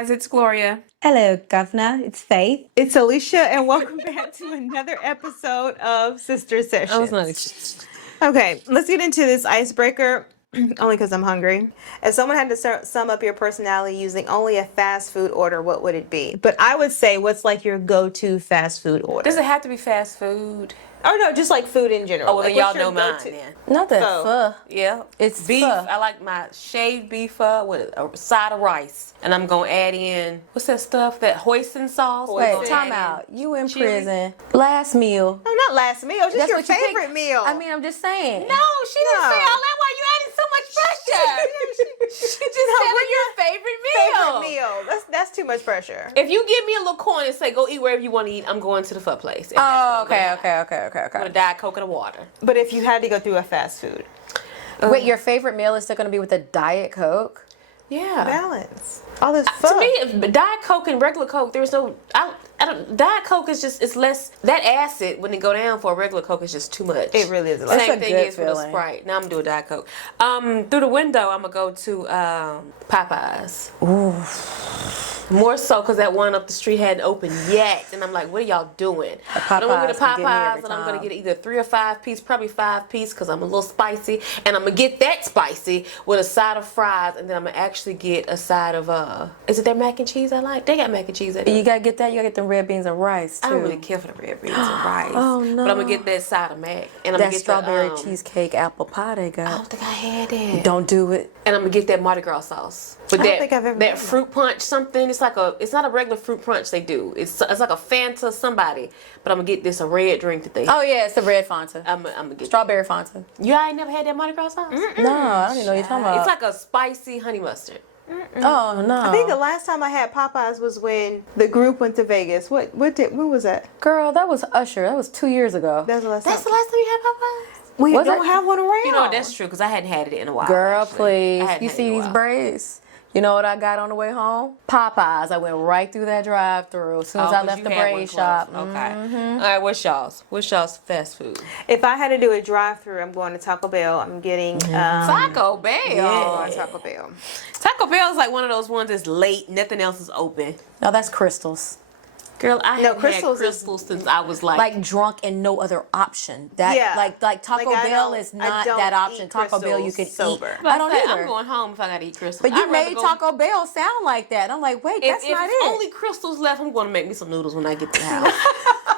guys, it's Gloria. Hello, Governor. It's Faith. It's Alicia, and welcome back to another episode of Sister Sessions. Okay, let's get into this icebreaker, only because I'm hungry. If someone had to sum up your personality using only a fast food order, what would it be? But I would say, what's like your go-to fast food order? Does it have to be fast food? Oh, no, just like food in general. Oh, well, like, y'all know mine then. Not that Pho. pho. Yeah. It's beef. pho. I like my shaved beef pho with a side of rice. And I'm going to add in, what's that stuff? That hoisin sauce? Wait, time out. You in prison. Last meal. No, not last meal, just That's your what you favorite picked. meal. I mean, I'm just saying. No, she didn't say all that. Why you adding so much pressure? She just said what your favorite meal. Favorite meal. That's too much pressure. If you give me a little coin and say, go eat wherever you want to eat, I'm going to the pho place. And Oh, that's what I'm okay. gonna have. Diet Coke and water. But if you had to go through a fast food. Wait, your favorite meal is still going to be with a Diet Coke? Yeah. Balance. All this To me, if Diet Coke and regular Coke, there's no. I don't. Diet Coke is just. It's less. That acid when it go down for a regular Coke is just too much. It really is a lot. Same thing good is with a feeling. Sprite. Now I'm doing Diet Coke. Through the window, I'm gonna go to Popeyes. Ooh. More so because that one up the street hadn't opened yet, and I'm like, what are y'all doing? I'm gonna get a Popeyes can get me Popeyes, every and I'm gonna time. get either 3 or 5 piece, probably 5 piece, because I'm a little spicy, and I'm gonna get that spicy with a side of fries, and then I'm gonna actually get a side of is it their mac and cheese I like? They got mac and cheese. You got to get that. You got to get them red beans and rice, too. I don't really care for the red beans and rice. Oh, no. But I'm gonna get that side of mac, and I'm that gonna get strawberry the, cheesecake apple pie they I got. don't think I had that. Don't do it. And I'm gonna get that Mardi Gras sauce. But I don't think I've ever that had fruit punch something. It's not a regular fruit punch they do. It's like a Fanta somebody. But I'm gonna get this a red drink that they. Oh, yeah, it's the red Fanta. I'm gonna get Strawberry Fanta. You ain't never had that Mardi Gras sauce? No, I don't even know what you're talking about. It's like a spicy honey mustard. Oh, no. I think the last time I had Popeyes was when the group went to Vegas. When was that? Girl, that was Usher. That was 2 years ago. That was the last That's the time. last time you had Popeyes? We Was don't it? have one around. You know that's true because I hadn't had it in a while. Girl, actually. please. I hadn't You had it see in a these while. braids? You know what I got on the way home? Popeyes. I went right through that drive-through as soon as I 'cause left you the had one braid close. shop. Okay. All right. What's y'all's? What's y'all's fast food? If I had to do a drive-through, I'm going to Taco Bell. I'm getting Taco Bell. yeah, Taco Bell. Taco Bell is like one of those ones that's late. Nothing else is open. No, that's Crystals. Girl, I No, haven't Crystals had is- Crystals since I was Like drunk and no other option. That Yeah. like Taco Like, I Bell don't- is I not don't that option. eat Taco Bell you Crystals can sober. eat. I don't either. I'm going home if I gotta eat Crystals. But you I'd rather made go- Taco Bell sound like that. I'm like, wait, that's If not it. only Crystals left, I'm gonna make me some noodles when I get to the house.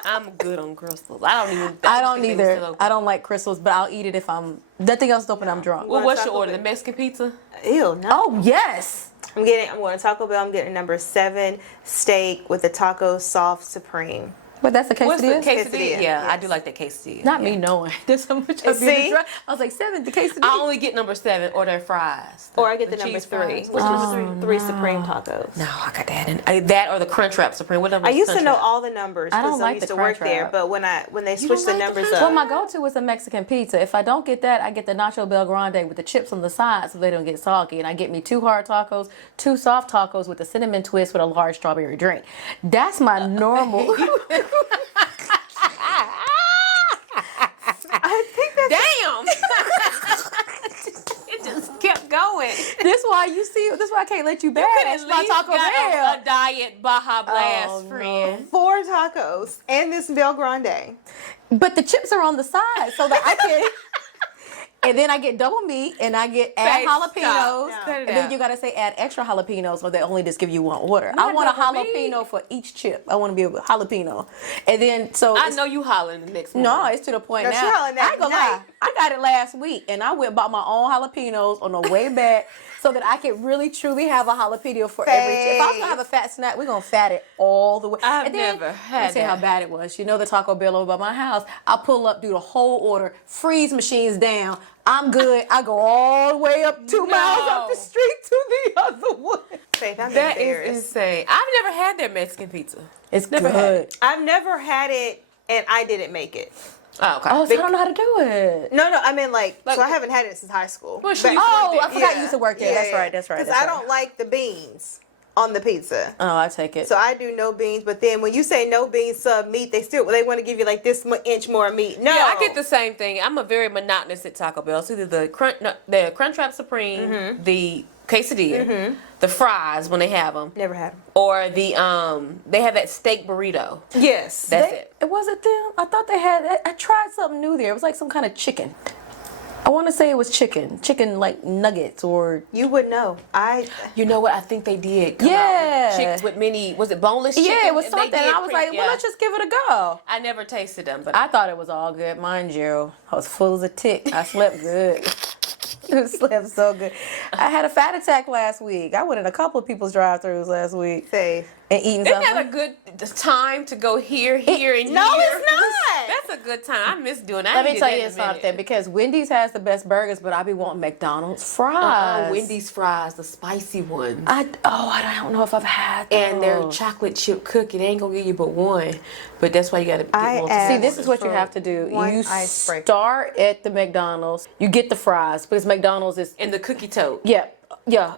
I'm good on Crystals. I don't even. I don't think they were still either. open. I don't like Crystals, but I'll eat it if I'm nothing else is open. I'm drunk. Well, what's your Taco order? Bell. The Mexican pizza? Ew, no. Oh yes. I'm going to Taco Bell. I'm getting number 7 steak with the taco soft supreme. But that's the What's the quesadilla. quesadilla? Quesadilla, Yeah, I yes. do like that quesadilla. Not me knowing. There's so much of See? I was like 7. The quesadilla. I only get number 7 or their fries. Or I get the number cheese 3. fries. Which is 3 supreme tacos. No, I got that. And that or the Crunchwrap Supreme. Whatever. I used to know all the numbers I don't because I like used the to work Crunchwrap. there. But when they You switched don't the like the numbers Crunchwrap? up, Well, my go-to is a Mexican pizza. If I don't get that, I get the Nacho Bel Grande with the chips on the side so they don't get soggy. And I get me 2 hard tacos, 2 soft tacos with a cinnamon twist with a large strawberry drink. That's my normal. I think that's Damn! It just kept going. This why you see. This why I can't let you bash At my least Taco got Bell. a diet Baja Blast Oh, no. friend. 4 tacos and this Bel Grande. But the chips are on the side so that I can. And then I get double meat, and I get add Say, jalapenos, stop. Cut it and then out. you gotta say add extra jalapenos, or they only just give you one order. Not I want a double jalapeno meat. for each chip. I want to be a jalapeno, and then so I it's- know you hollering the next No, morning. it's to the point No, now. she hollering that I ain't gonna night. lie. I got it last week, and I went and bought my own jalapenos on the way back so that I could really truly have a jalapeno for every chip. If I was gonna have a fat snack, we're gonna fat it all the way. I've And then, never let me had tell you how that. bad it was. You know the Taco Bell over by my house. I pull up, do the whole order, freeze machines down. I'm good. I go all the way up 2 miles up the No. street to the other one. Faith, I'm That is embarrassed. insane. I've never had their Mexican pizza. It's Never had good. it. I've never had it, and I didn't make it. Oh, okay. Oh, so I don't know how to do it. No, I mean so I haven't had it since hh school. Well, she But- used to Oh, work I there. forgot you used to work there. That's right. That's right. Because That's I right. don't like the beans on the pizza. Oh, I take it. So I do no beans, but then when you say no beans sub meat, they want to give you like this inch more meat. No, Yeah, I get the same thing. I'm a very monotonous at Taco Bell. It's either the Crunchwrap Supreme, the quesadilla, the fries when they have them, Never had them. or the they have that steak burrito. Yes. That's it. Was it them? I thought they had. I tried something new there. It was like some kind of chicken. I want to say it was chicken like nuggets or. You would know. You know what? I think they did. Come Yeah. out with chicks with mini. Was it boneless chicken? Yeah, it was They something. did And I was like, well, let's just give it a go. I never tasted them, but I thought it was all good, mind you. I was full as a tick. I slept good. I slept so good. I had a fat attack last week. I went in a couple of people's drive-thrus last week. Safe. And eating isn't something. that a good time to go here, and No, here? it's not. That's a good time. I miss doing that. Let me tell you something, because Wendy's has the best burgers, but I be wanting McDonald's fries. Wendy's fries, the spicy ones. I don't know if I've had those. And their chocolate chip cookie, they ain't gonna give you but one. But that's why you gotta get one. See, this is what you have to do. You icebreaker. start at the McDonald's. You get the fries, because McDonald's is And the cookie tote. yeah.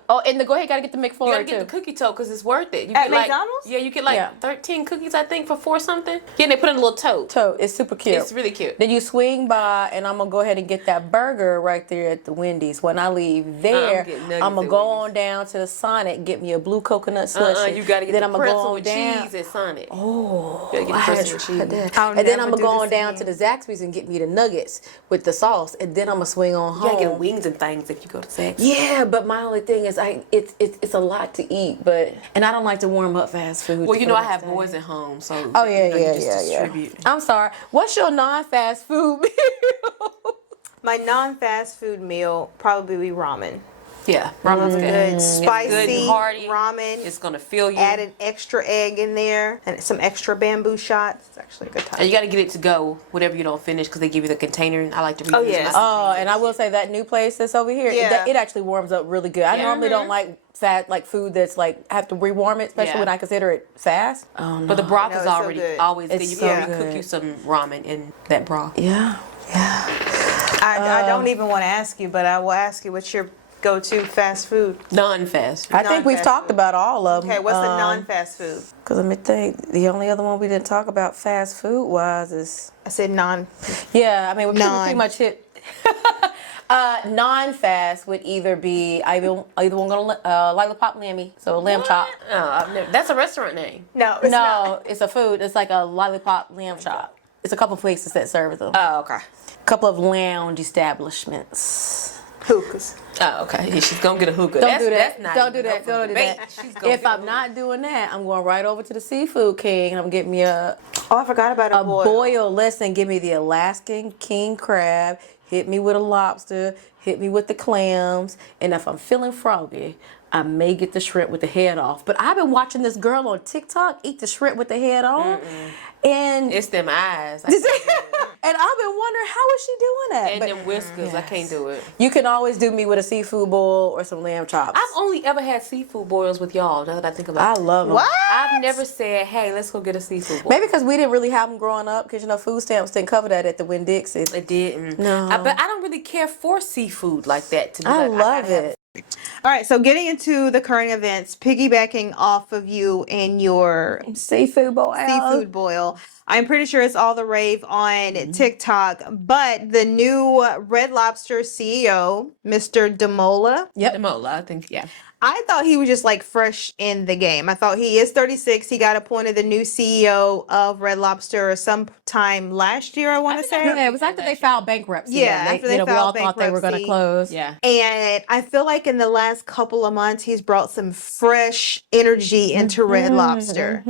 Oh, and go ahead, gotta get the McFlurry You gotta too. get the cookie tote because it's worth it. You At get like, McDonald's? Yeah, you get like Yeah. 13 cookies, I think, for $4 something. Yeah, and they put in a little tote. It's super cute. It's really cute. Then you swing by, and I'm gonna go ahead and get that burger right there at the Wendy's. When I leave there, getting nuggets I'm gonna at go Wendy's. on down to the Sonic, get me a blue coconut slushie. You gotta get then the I'm gonna pretzel go on with down. cheese at Sonic. Oh, You gotta get I the had pretzel with tried cheese. that. I'll And then never I'm gonna do go this on down again. to the Zaxby's and get me the nuggets with the sauce, and then I'm gonna swing on You home. gotta get wings and things if you go to Zaxby's. Yeah, but my only thing is it's a lot to eat, and I don't like to warm up fast food. Well, you for know the I have next day. boys at home, so Oh yeah, you just yeah. distribute. I'm sorry. What's your non-fast food meal? My non-fast food meal probably be ramen. Yeah, ramen's good. Good, spicy good and hearty. ramen. It's gonna fill you. Add an extra egg in there and some extra bamboo shots. It's actually a good time. And you got to get it to go, whatever you don't finish, because they give you the container. I like to reuse Oh, yes. Oh, and I will say that new place that's over here, Yeah. it actually warms up really good. I normally don't like food that's like have to rewarm it, especially Yeah. when I consider it fast. Oh no. But the broth No, is it's so already good. always good. It's You so can good. cook you some ramen in that broth. yeah. I don't even want to ask you, but I will ask you, what's your go-to fast food? Non-fast. I think we've Non-fast talked food. about all of them. Okay, what's the non-fast food? Because let me think. The only other one we didn't talk about fast food wise is I said non. yeah. I mean, we Non. pretty much hit. Non-fast would either be either one gonna lollipop lammy, so lamb chop. Oh, I've never, that's a restaurant name. No, it's not. No, it's a food. It's like a lollipop lamb chop. It's a couple places that serve them. Oh, okay. A couple of lounge establishments. Hookahs. Oh, okay. Yeah, she's gonna get a hookah. Don't do that. That's not Don't do even that. up for Don't do debate. that. She's gonna If get a I'm hookah. not doing that, I'm going right over to the Seafood King and I'm getting me a Oh, I forgot about a boil. Listen, give me the Alaskan king crab. Hit me with a lobster. Hit me with the clams. And if I'm feeling froggy, I may get the shrimp with the head off. But I've been watching this girl on TikTok eat the shrimp with the head on. And It's them eyes. and I've been wondering, how is she doing that? And But them whiskers. I can't do it. you can always do me with a seafood boil or some lamb chops. I've only ever had seafood boils with y'all. Now that I think about I it, love them. What? I've never said, "Hey, let's go get a seafood boil." Maybe because we didn't really have them growing up, because food stamps didn't cover that at the Winn-Dixie. It didn't. No. But I don't really care for seafood like that. To me, I like, love gotta have- it. All right, so getting into the current events, piggybacking off of you and your Seafood boil. seafood boil. I'm pretty sure it's all the rave on TikTok, but the new Red Lobster CEO, Mr. Demola, Yep. Demola, I think. Yeah. I thought he was just like fresh in the game. I thought he is 36. He got appointed the new CEO of Red Lobster sometime last year, I want to say. Yeah, it was after they filed bankruptcy. Yeah, They- after they we all filed thought they were going to bankruptcy. close. Yeah. And I feel like in the last couple of months, he's brought some fresh energy into Red Lobster.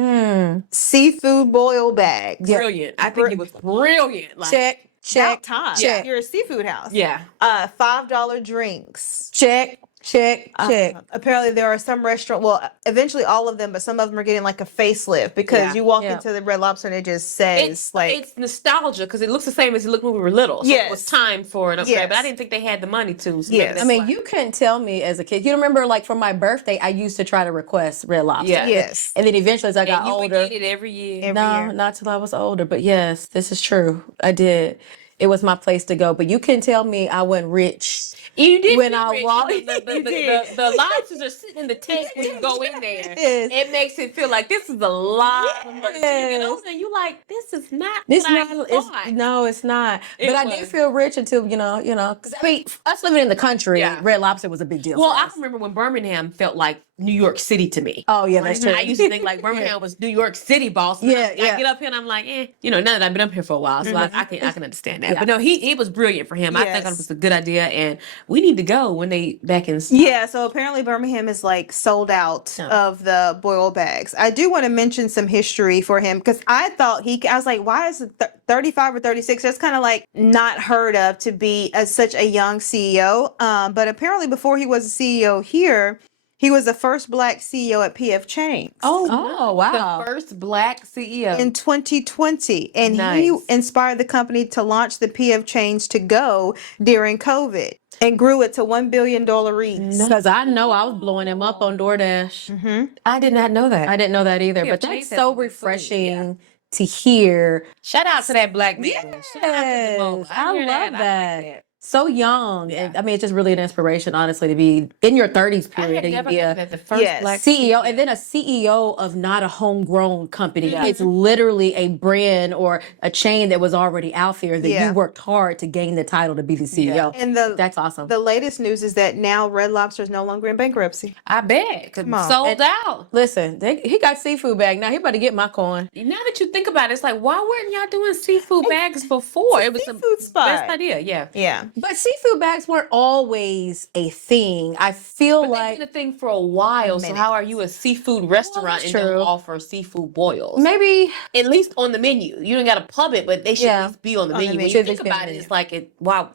Seafood boil bags. Brilliant. I think it was brilliant. Like, Check, check, About time. check, You're a seafood house. Yeah. $5 drinks. check, check, check. Apparently, there are some restaurant. Well, eventually all of them, but some of them are getting like a facelift because Yeah. you walk Yeah. into the Red Lobster and it just says It's nostalgia because it looks the same as it looked when we were little. So Yes. it was time for an upgrade, Yes. but I didn't think they had the money to. So Yes. maybe I mean, that's you couldn't tell me as a kid. You remember, like, for my birthday, I used to try to request Red Lobster. Yeah. yes. And then eventually, as I why. got And you would older, get it every year. Every no, year. not till I was older. But yes, this is true. I did. it was my place to go. But you can tell me I wasn't rich. You did when feel I rich. walked. The lobsters are sitting in the tank when you go in there. Yes. It makes it feel like this is a lot. Until you get over there, you like, this is not what I thought. No, it's not. It but I did feel rich until, you know, because I mean, us living in the country, Red Lobster was a big deal. Well, for I us. remember when Birmingham felt like New York City to me. Oh, yeah, that's true. I used to think like Birmingham was New York City, boss. Yeah, I get up here and I'm like, you know, now that I've been up here for a while, so I can understand that. Yeah. But no, he was brilliant for him. I think it was a good idea, and we need to go when they back in stock. Yeah, so apparently Birmingham is like sold out of the boiled bags. I do want to mention some history for him because I thought I was like, why is it 35 or 36? That's kind of like not heard of to be such a young CEO. But apparently before he was a CEO here, he was the first Black CEO at PF Chang's. Oh, wow. The first Black CEO. In 2020. And he inspired the company to launch the PF Chang's to go during COVID and grew it to $1 billion reach. Because I know I was blowing him up on DoorDash. I did not know that. I didn't know that either. But that's so refreshing to hear. Shout out to that Black man. Yes, Shout out to the mama. I love that. Like So young. And, I mean, it's just really an inspiration, honestly, to be in your 30s period and you be the first Black CEO and then a CEO of not a homegrown company. It's literally a brand or a chain that was already out there that you worked hard to gain the title to be the CEO. And that's awesome. The latest news is that now Red Lobster is no longer in bankruptcy. I bet. Sold out. Listen, he got seafood bag. Now he about to get my coin. Now that you think about it, it's like, why weren't y'all doing seafood bags before? It was seafood the spot. best idea. Yeah. But seafood bags weren't always a thing. I feel But like they've been a thing for a while. So how are you a seafood restaurant and don't offer seafood boils? maybe At least on the menu. You don't got to pub it, but they should at least be on the menu. When you think about it, it's like why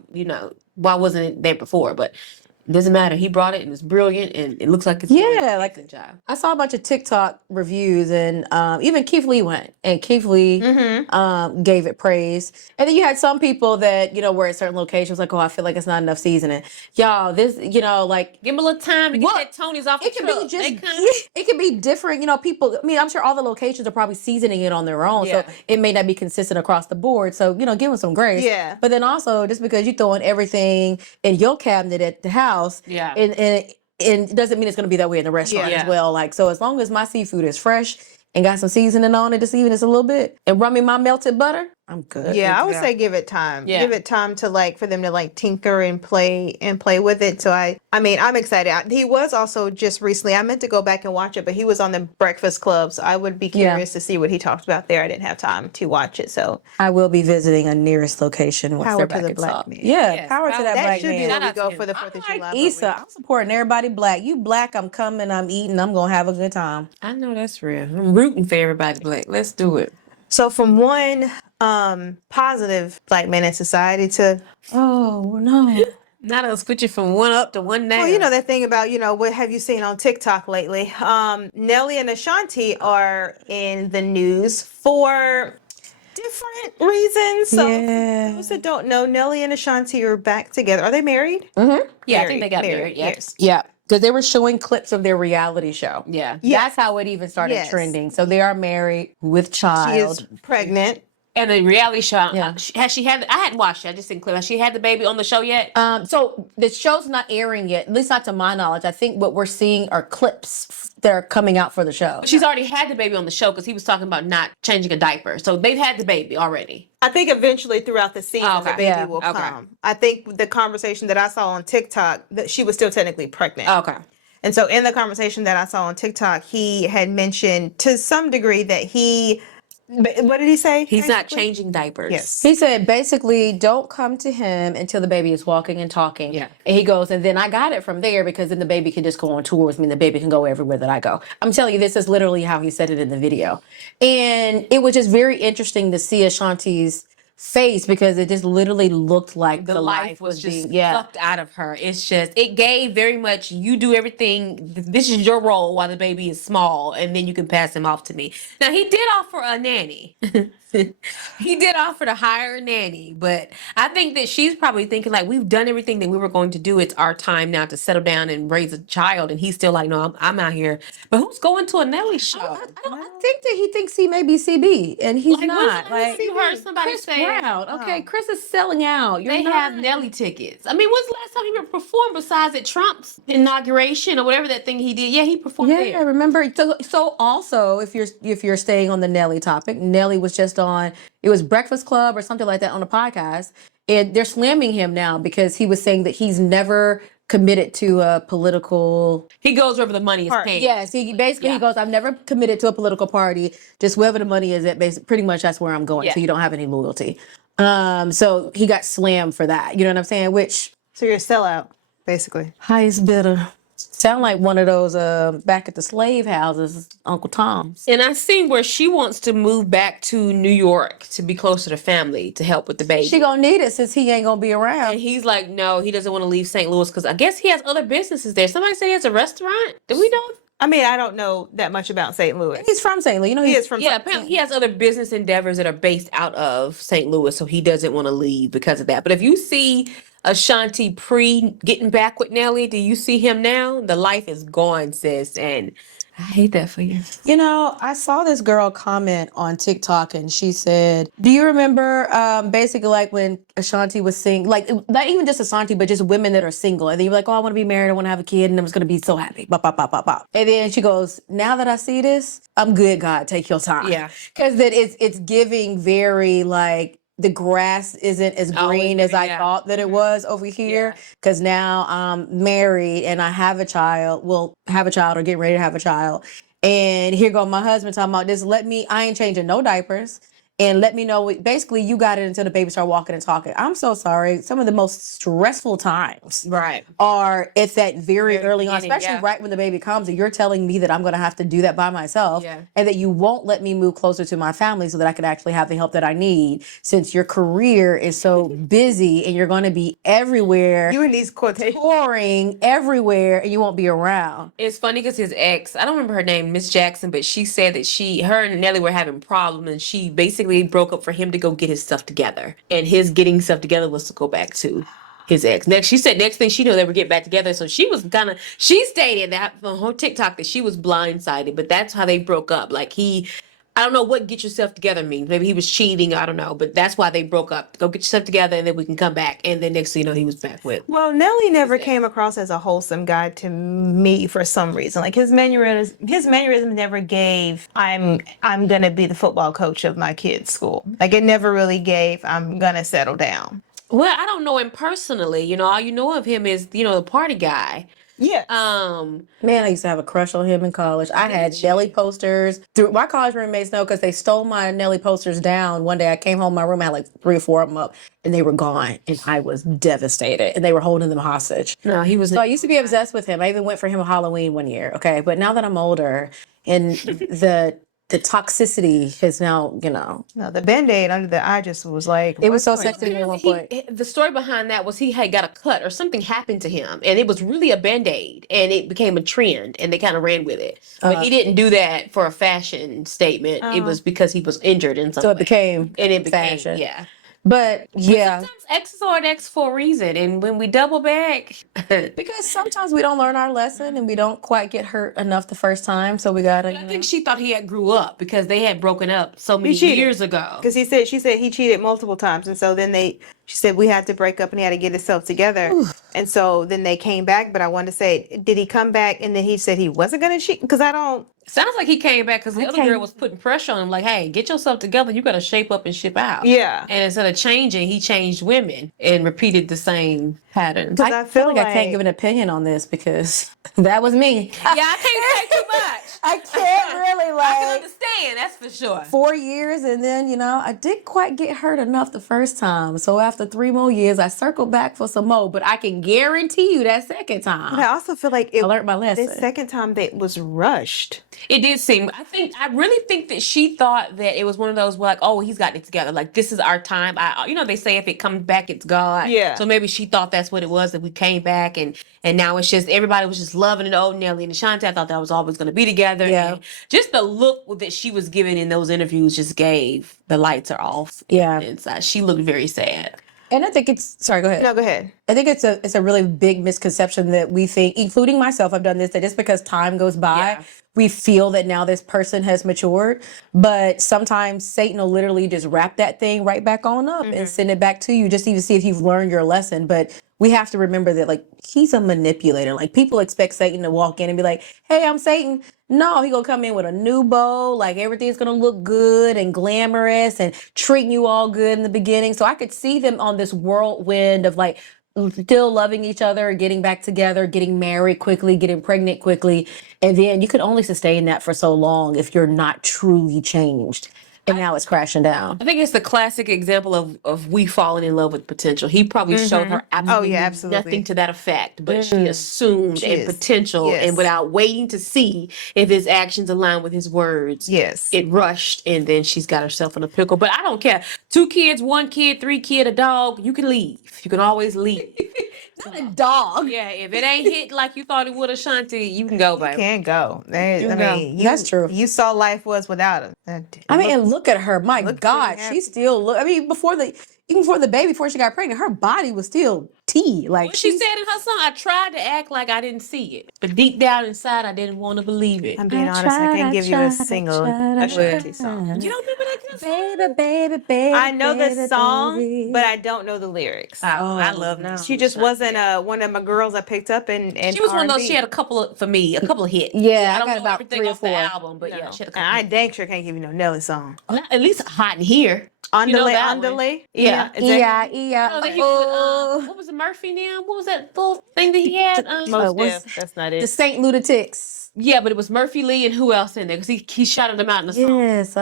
wasn't it there before? But it doesn't matter. He brought it and it's brilliant and it looks like it's doing an excellent job. I saw a bunch of TikTok reviews and even Keith Lee went and Keith Lee gave it praise. And then you had some people that, were at certain locations like, oh, I feel like it's not enough seasoning. Y'all, this, like. Give him a little time to get that Tony's off the truck. It can be different, people. I mean, I'm sure all the locations are probably seasoning it on their own. So it may not be consistent across the board. So, give them some grace. Yeah. But then also, just because you're throwing everything in your cabinet at the house, and it doesn't mean it's going to be that way in the restaurant as well. Like, so as long as my seafood is fresh and got some seasoning on it, just even just a little bit, and run me my melted butter, I'm good. Yeah, I would say give it time. Yeah. Give it time to for them to tinker and play with it. So I mean, I'm excited. He was also just recently, I meant to go back and watch it, but he was on the Breakfast Club. So I would be curious to see what he talked about there. I didn't have time to watch it. So I will be visiting a nearest location once they're power to back the in Black stock. man. Yeah, power to that That Black should be man. where we go for the 4th of July. Issa, I'm supporting everybody Black. You Black, I'm coming, I'm eating, I'm going to have a good time. I know that's real. I'm rooting for everybody Black. Let's do it. So from one positive Black man in society to oh no. Not us switching from one up to one down. well, that thing about what have you seen on TikTok lately? Nelly and Ashanti are in the news for different reasons. So for those that don't know, Nelly and Ashanti are back together. Are they married? Mm-hmm. Yeah, I think they got married. Yes. Yeah. Because they were showing clips of their reality show. Yeah. That's how it even started trending. So they are married with child. She is pregnant. And the reality show, Yeah. has she had, I hadn't watched it, I just didn't clip. Has she had the baby on the show yet? So the show's not airing yet, at least not to my knowledge. I think what we're seeing are clips that are coming out for the show. She's already had the baby on the show because he was talking about not changing a diaper. So they've had the baby already. I think eventually throughout the season, the baby will come. I think the conversation that I saw on TikTok, that she was still technically pregnant. Okay. And so in the conversation that I saw on TikTok, he had mentioned to some degree that what did he say? He's not changing diapers. Yes. He said, basically, don't come to him until the baby is walking and talking. Yeah. And he goes, and then I got it from there because then the baby can just go on tour with me and the baby can go everywhere that I go. I'm telling you, this is literally how he said it in the video. And it was just very interesting to see Ashanti's face because it just literally looked like The life was just sucked out of her. It's just, it gave very much, you do everything, this is your role while the baby is small, and then you can pass him off to me. Now, he did offer a nanny. he did offer to hire a nanny, but I think that she's probably thinking like, we've done everything that we were going to do. It's our time now to settle down and raise a child. And he's still like, no, I'm out here. But who's going to a Nelly show? I think that he thinks he may be CB, and he's Like, not. Like, you heard somebody Chris say, Brown. Okay, Chris is selling out. They have Nelly tickets. I mean, when's the last time he performed besides at Trump's inauguration or whatever that thing he did? Yeah, he performed there. Yeah, remember. So also, if you're staying on the Nelly topic, Nelly was just on. It was Breakfast Club or something like that on a podcast, and they're slamming him now because he was saying that he's never committed to a political. He goes wherever the money is paid. Yes, he goes, I've never committed to a political party. Just wherever the money is at, pretty much that's where I'm going. So you don't have any loyalty. So he got slammed for that. You know what I'm saying? So you're a sellout, basically. Highest bidder. Sound like one of those back at the slave houses, Uncle Tom's. And I seen where she wants to move back to New York to be closer to family to help with the baby. She gonna need it since he ain't gonna be around. And he's like, no, he doesn't want to leave St. Louis because I guess he has other businesses there. Somebody said he has a restaurant. Do we know? I mean, I don't know that much about St. Louis. He's from St. Louis. You know, he is from. Yeah, apparently he has other business endeavors that are based out of St. Louis, so he doesn't want to leave because of that. But if you see Ashanti getting back with Nelly, do you see him now? The life is gone, sis, and I hate that for you. You know, I saw this girl comment on TikTok and she said, do you remember basically like when Ashanti was single, like not even just Ashanti, but just women that are single. And then you're like, oh, I want to be married. I want to have a kid. And I was going to be so happy. Bop, bop, bop, bop, bop. And then she goes, now that I see this, I'm good, God. Take your time. Yeah. Because it's giving very like, the grass isn't as green as I thought that it was over here. Because now I'm married and I have a child. Well, have a child or getting ready to have a child. And here go my husband talking about this. I ain't changing no diapers. And let me know, basically, you got it until the baby start walking and talking. I'm so sorry. Some of the most stressful times are at that very early on, especially right when the baby comes and you're telling me that I'm going to have to do that by myself and that you won't let me move closer to my family so that I could actually have the help that I need since your career is so busy and you're going to be everywhere. You in these quotations. Touring everywhere and you won't be around. It's funny because his ex, I don't remember her name, Miss Jackson, but she said that her and Nelly were having problems and she basically broke up for him to go get his stuff together. And his getting stuff together was to go back to his ex. She said next thing she knew they were getting back together. So she stated that on her TikTok that she was blindsided, but that's how they broke up. Like I don't know what get yourself together means. Maybe he was cheating. I don't know. But that's why they broke up. Go get yourself together and then we can come back. And then next thing you know, he was back with. Well, Nelly never came across as a wholesome guy to me for some reason. Like his mannerism never gave, I'm going to be the football coach of my kid's school. Like it never really gave, I'm going to settle down. Well, I don't know him personally. You know, all you know of him is, the party guy. Yeah. Man, I used to have a crush on him in college. I had Nelly posters. My college roommates know because they stole my Nelly posters down. One day I came home, my room had like 3 or 4 of them up, and they were gone. And I was devastated. And they were holding them hostage. No, he was. So I used to be obsessed with him. I even went for him on Halloween one year. Okay, but now that I'm older, and the toxicity has now, No, the Band-Aid under the eye just was like... It was so sexy at one point. The story behind that was he had got a cut or something happened to him. And it was really a Band-Aid. And it became a trend. And they kind of ran with it. But he didn't do that for a fashion statement. It was because he was injured in some way. So it became fashion. Yeah. But yeah. Sometimes X's are an X for a reason. And when we double back. Because sometimes we don't learn our lesson and we don't quite get hurt enough the first time. So we gotta. I think she thought he had grew up because they had broken up so many years ago. Because she said he cheated multiple times. And so then she said we had to break up and he had to get himself together. Oof. And so then they came back. But I wanted to say, did he come back and then he said he wasn't going to cheat? Because I don't. Sounds like he came back because the other girl was putting pressure on him, like, hey, get yourself together. You got to shape up and ship out. Yeah. And instead of changing, he changed women and repeated the same pattern. I feel like I can't give an opinion on this because that was me. Yeah, I can't say too much. I can't really I can understand, that's for sure. 4 years and then, I didn't quite get hurt enough the first time. So after 3 more years, I circled back for some more. But I can guarantee you that second time. But I also feel like I learned my lesson. The second time that was rushed. It did seem. I really think that she thought that it was one of those where like, oh, he's got it together. Like this is our time. They say if it comes back, it's God. Yeah. So maybe she thought that's what it was, that we came back and now it's just everybody was just loving it. Oh, Nelly and Ashanti. I thought that was always going to be together. Yeah. And just the look that she was giving in those interviews just gave the lights are off. Yeah. Inside, she looked very sad. And I think sorry, go ahead. No, go ahead. I think it's a really big misconception that we think, including myself, I've done this, that just because time goes by, we feel that now this person has matured. But sometimes Satan will literally just wrap that thing right back on up and send it back to you just to even see if you've learned your lesson. But we have to remember that, like, he's a manipulator. Like, people expect Satan to walk in and be like, hey, I'm Satan. No, he gonna come in with a new bow, like everything's gonna look good and glamorous and treating you all good in the beginning. So I could see them on this whirlwind of like still loving each other, getting back together, getting married quickly, getting pregnant quickly. And then you could only sustain that for so long if you're not truly changed. And now it's crashing down. I think it's the classic example of we falling in love with potential. He probably showed her absolutely nothing to that effect, but she assumed potential, and without waiting to see if his actions align with his words, it rushed, and then she's got herself in a pickle. But I don't care. 2 kids, 1 kid, 3 kid, a dog. You can leave. You can always leave. Not a dog. Yeah, if it ain't hit like you thought it would, Ashanti, you can go, baby. You can't go. That's true. You saw life was without him. And look at her. My God, she still before the baby, before she got pregnant, her body was still tea. Like what she said in her song, I tried to act like I didn't see it, but deep down inside, I didn't want to believe it. I'm being honest. I can't give you a single Ashanti song. You don't remember that song? Baby. I know the song, but I don't know the lyrics. I love that. She just wasn't one of my girls I picked up and she was one of those. She had a couple of hits. Yeah, I don't got know about everything 3 or off 4 the album, but yeah, she had a couple. I dang sure can't give you no Nelly song. At least Hot in Here. Andale. Yeah. Oh. What was it, Murphy now? What was that little thing that he had? That's not it. The Saint Lunatics. Yeah, but it was Murphy Lee and who else in there? Because he shouted them out in the song. Yes.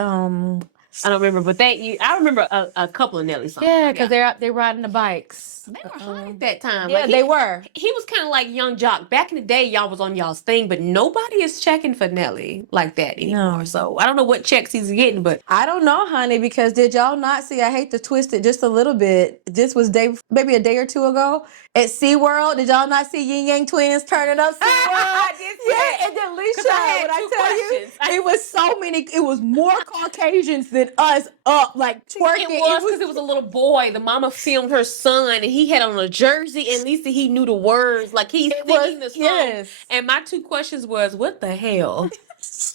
I don't remember, but I remember a couple of Nelly songs. Yeah, because they're out there riding the bikes. They were hot at that time. Yeah, they were. He was kind of like Young Jock. Back in the day, y'all was on y'all's thing, but nobody is checking for Nelly like that anymore. No. So I don't know what checks he's getting, but I don't know, honey, because did y'all not see? I hate to twist it just a little bit. This was maybe a day or 2 ago at SeaWorld. Did y'all not see Yin Yang Twins turning up SeaWorld? I did see it. And then Leisha, when I tell you, it was so many. It was more Caucasians than us up, like twerking. It was because it was a little boy. The mama filmed her son, and he had on a jersey. And at least he knew the words, like he's singing the song. Yes. And my 2 questions was, what the hell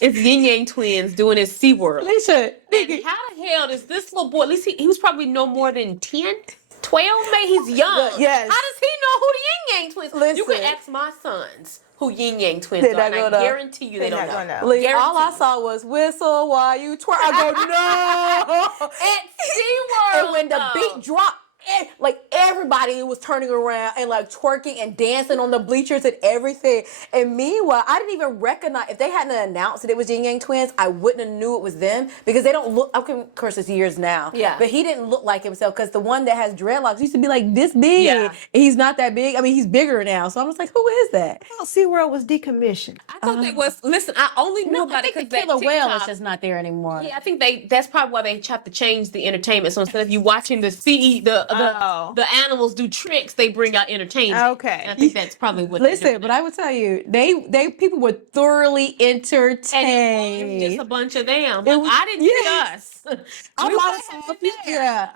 is Yin Yang Twins doing at SeaWorld? Leisha, And how the hell does this little boy? At least he was probably no more than 10. 12, maybe he's young. Yes. How does he know who the Yin Yang Twins? Listen. You can ask my sons who Yin Yang Twins are, and I guarantee you they don't know. All I saw was whistle while you twerk. I go, no. At SeaWorld. And when the beat dropped, like everybody was turning around and like twerking and dancing on the bleachers and everything. And meanwhile, I didn't even recognize, if they hadn't announced that it was Yin Yang Twins, I wouldn't have knew it was them because they don't look, of course it's years now. Yeah. But he didn't look like himself because the one that has dreadlocks used to be like this big. Yeah. And he's not that big. I mean, he's bigger now. So I'm just like, who is that? Oh, SeaWorld was decommissioned. I thought they was, listen, I only knew about it because the killer whale is just not there anymore. Yeah, I think that's probably why they tried to change the entertainment. So instead of you watching the animals do tricks, they bring out entertainment. Okay. And I think that's probably what Listen, but I would tell you, they people were thoroughly entertained. And it was just a bunch of them. I didn't see us.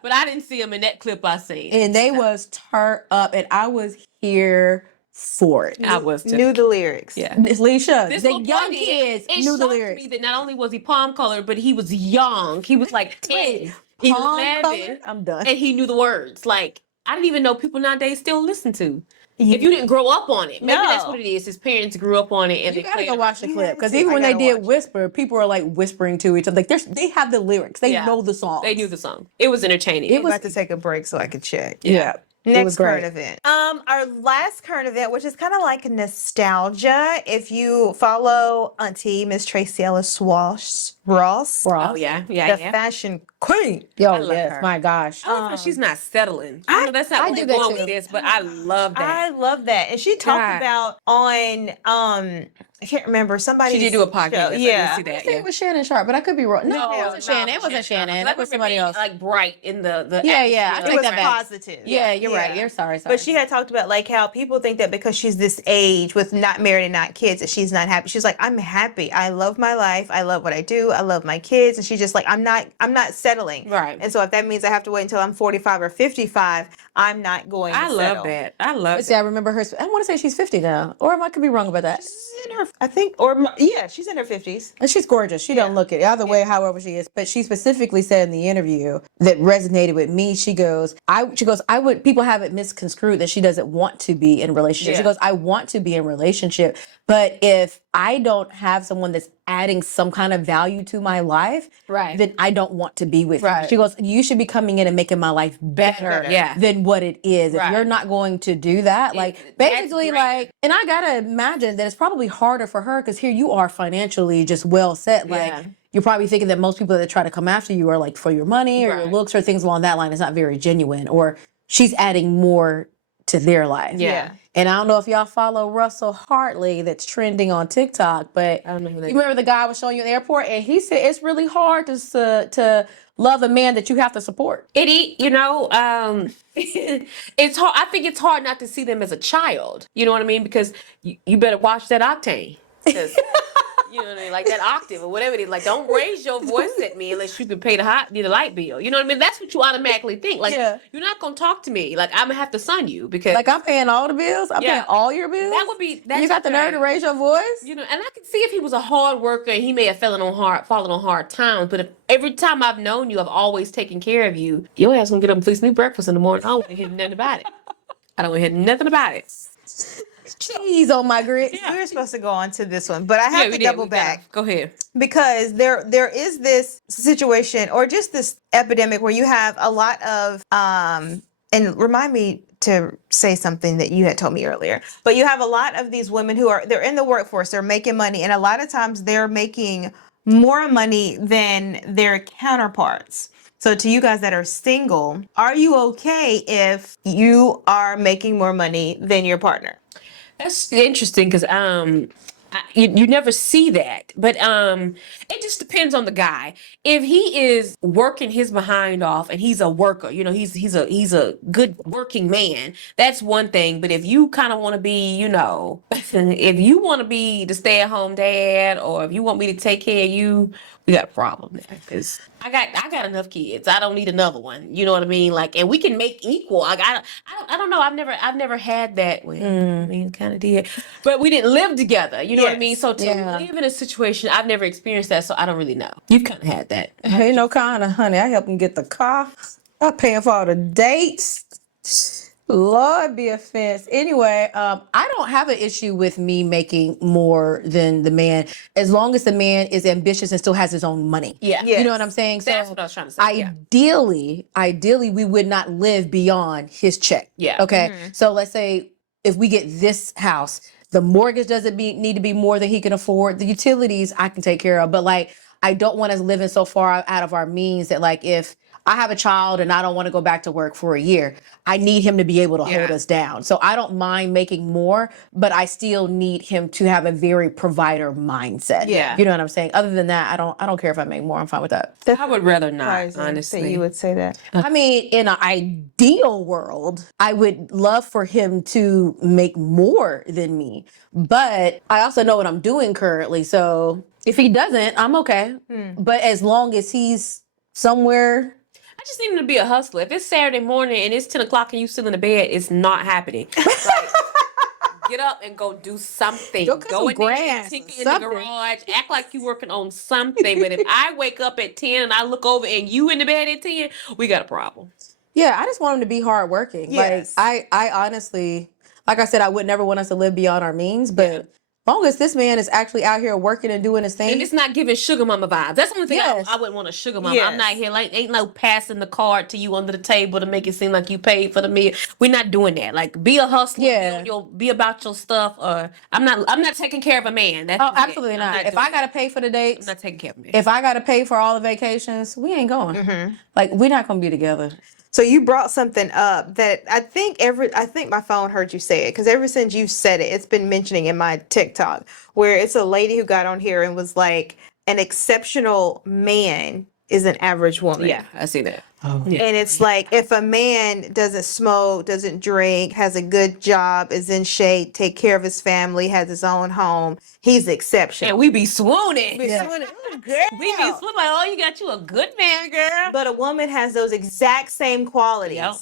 But I didn't see them in that clip I seen. And they was turned up, and I was here for it. I was too. Knew the lyrics. Yeah. Leisha, This the young kids knew the lyrics. Me that not only was he palm colored, but he was young. He was like 10, 11. I'm done. And he knew the words. Like, I didn't even know people nowadays still listen to. If you didn't grow up on it, maybe that's what it is. His parents grew up on it, and you gotta go watch the clip because even when they did whisper, people are like whispering to each other. Like they have the lyrics, they know the song. They knew the song. It was entertaining. It was about to take a break so I could check. Yeah. Next current event. Our last current event, which is kind of like nostalgia. If you follow Auntie Miss Tracee Ellis Ross. Oh yeah, the fashion queen. Yo, yes, my gosh. I love how she's not settling. I know that's not what we're going with this, but I love that. I love that. And she talked about on I can't remember. Somebody She did do a podcast. Yeah. I did see that. I think it was Shannon Sharp, but I could be wrong. No, it wasn't Shannon. It wasn't Shannon. That was somebody else. Like bright in the Yeah. I It take was that back. positive. Yeah, you're right. You're sorry. But she had talked about like how people think that because she's this age with not married and not kids that she's not happy. She's like, I'm happy. I love my life. I love what I do. I love my kids. And she's just like, I'm not settling. Right. And so if that means I have to wait until I'm 45 or 55, I'm not going to settle. love that. I love See, I remember her. I want to say she's 50 now, or I could be wrong about that. She's in her, I think, she's in her 50s. And she's gorgeous. She don't look it. Either way, however she is. But she specifically said in the interview that resonated with me. She goes, people have it misconstrued that she doesn't want to be in a relationship. She goes, I want to be in a relationship, but if I don't have someone that's adding some kind of value to my life, then I don't want to be with you. She goes, you should be coming in and making my life better than what it is. If you're not going to do that, like basically like, and I gotta imagine that it's probably harder for her because here you are financially just well set. Like you're probably thinking that most people that try to come after you are like for your money or your looks or things along that line. It's not very genuine, or she's adding more to their life. And I don't know if y'all follow Russell Hartley that's trending on TikTok, but you remember the guy I was showing you in the airport, and he said it's really hard to love a man that you have to support. It's hard. I think it's hard not to see them as a child. You know what I mean? Because you better watch that octane. You know what I mean? Like that octave or whatever it is. Like, don't raise your voice at me unless you can pay the light bill. You know what I mean? That's what you automatically think. Like, you're not going to talk to me. Like, I'm going to have to son you because... Like, I'm paying all the bills? I'm paying all your bills? That would be... You got the nerve to raise your voice? You know, and I can see if he was a hard worker and he may have fallen on hard times, but if every time I've known you, I've always taken care of you, your ass going to get up and fix me breakfast in the morning. I don't want to hear nothing about it. I don't want to hear nothing about it. Cheese on my grits. We were supposed to go on to this one, but I have to double back. Go ahead. Because there is this situation or just this epidemic where you have a lot of and remind me to say something that you had told me earlier. But you have a lot of these women who they're in the workforce, they're making money, and a lot of times they're making more money than their counterparts. So to you guys that are single, are you okay if you are making more money than your partner? That's interesting because you never see that, but it just depends on the guy. If he is working his behind off and he's a worker, you know, he's a good working man, that's one thing. But if you kind of want to be, you know, if you want to be the stay-at-home dad, or if you want me to take care of you, we got a problem there because I got enough kids. I don't need another one. You know what I mean? Like, and we can make equal. Like, I don't know. I've never had that. Well, I mean, kind of did, but we didn't live together. You know what I mean? So to live in a situation, I've never experienced that, so I don't really know. You've kind of had that. Ain't no kind of honey. I help him get the car. I'm paying for all the dates. Lord be offense. Anyway, I don't have an issue with me making more than the man, as long as the man is ambitious and still has his own money. Yeah. You know what I'm saying? That's so what I was trying to say. Ideally, we would not live beyond his check. Yeah. Okay. Mm-hmm. So let's say if we get this house, the mortgage doesn't need to be more than he can afford. The utilities I can take care of, but like, I don't want us living so far out of our means that like if I have a child and I don't want to go back to work for a year, I need him to be able to hold us down. So I don't mind making more, but I still need him to have a very provider mindset. Yeah. You know what I'm saying? Other than that, I don't care if I make more. I'm fine with that. I would rather not, honestly. That you would say that. I mean, in an ideal world, I would love for him to make more than me, but I also know what I'm doing currently. So if he doesn't, I'm okay. But as long as he's somewhere... I just need him to be a hustler. If it's Saturday morning and it's 10 o'clock and you still in the bed, it's not happening. Like, get up and go do something. Go in there, tinker in the garage, act like you working on something. But if I wake up at 10 and I look over and you in the bed at 10, we got a problem. Yeah, I just want him to be hardworking. Yes. Like I honestly, like I said, I would never want us to live beyond our means, but as long as this man is actually out here working and doing his thing. And it's not giving sugar mama vibes. That's the only thing I wouldn't want a sugar mama. I'm not here like ain't no passing the card to you under the table to make it seem like you paid for the meal. We're not doing that. Like, be a hustler. Yeah. Be about your stuff. Or I'm not taking care of a man. That's absolutely not. If I gotta pay for the dates, I'm not taking care of a man. If I gotta pay for all the vacations, we ain't going. Like, we're not gonna be together. So you brought something up that I think my phone heard you say it, because ever since you said it, it's been mentioning in my TikTok, where it's a lady who got on here and was like, an exceptional man is an average woman. Yeah, I see that. Oh. Yeah. And it's like, if a man doesn't smoke, doesn't drink, has a good job, is in shape, take care of his family, has his own home, he's exceptional. And we be swooning. Swooning. Ooh, girl. We be swooning like, oh, you got you a good man, girl. But a woman has those exact same qualities. Yep.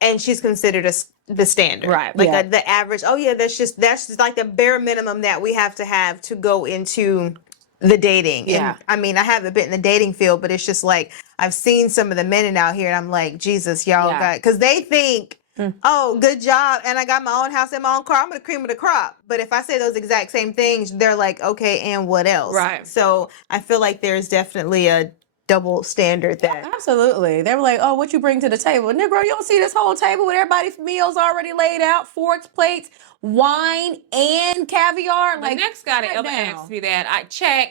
And she's considered the standard. Right. Like the average, oh yeah, that's just like the bare minimum that we have to go into the dating. Yeah. And I mean, I haven't been in the dating field, but it's just like, I've seen some of the men out here and I'm like, Jesus, y'all got, because they think, oh, good job, and I got my own house and my own car, I'm the cream of the crop. But if I say those exact same things, they're like, okay, and what else? Right. So I feel like there's definitely a double standard there. Absolutely. They were like, oh, what you bring to the table? Negro, you don't see this whole table with everybody's meals already laid out, forks, plates, wine, and caviar. The next guy that ever asked me that,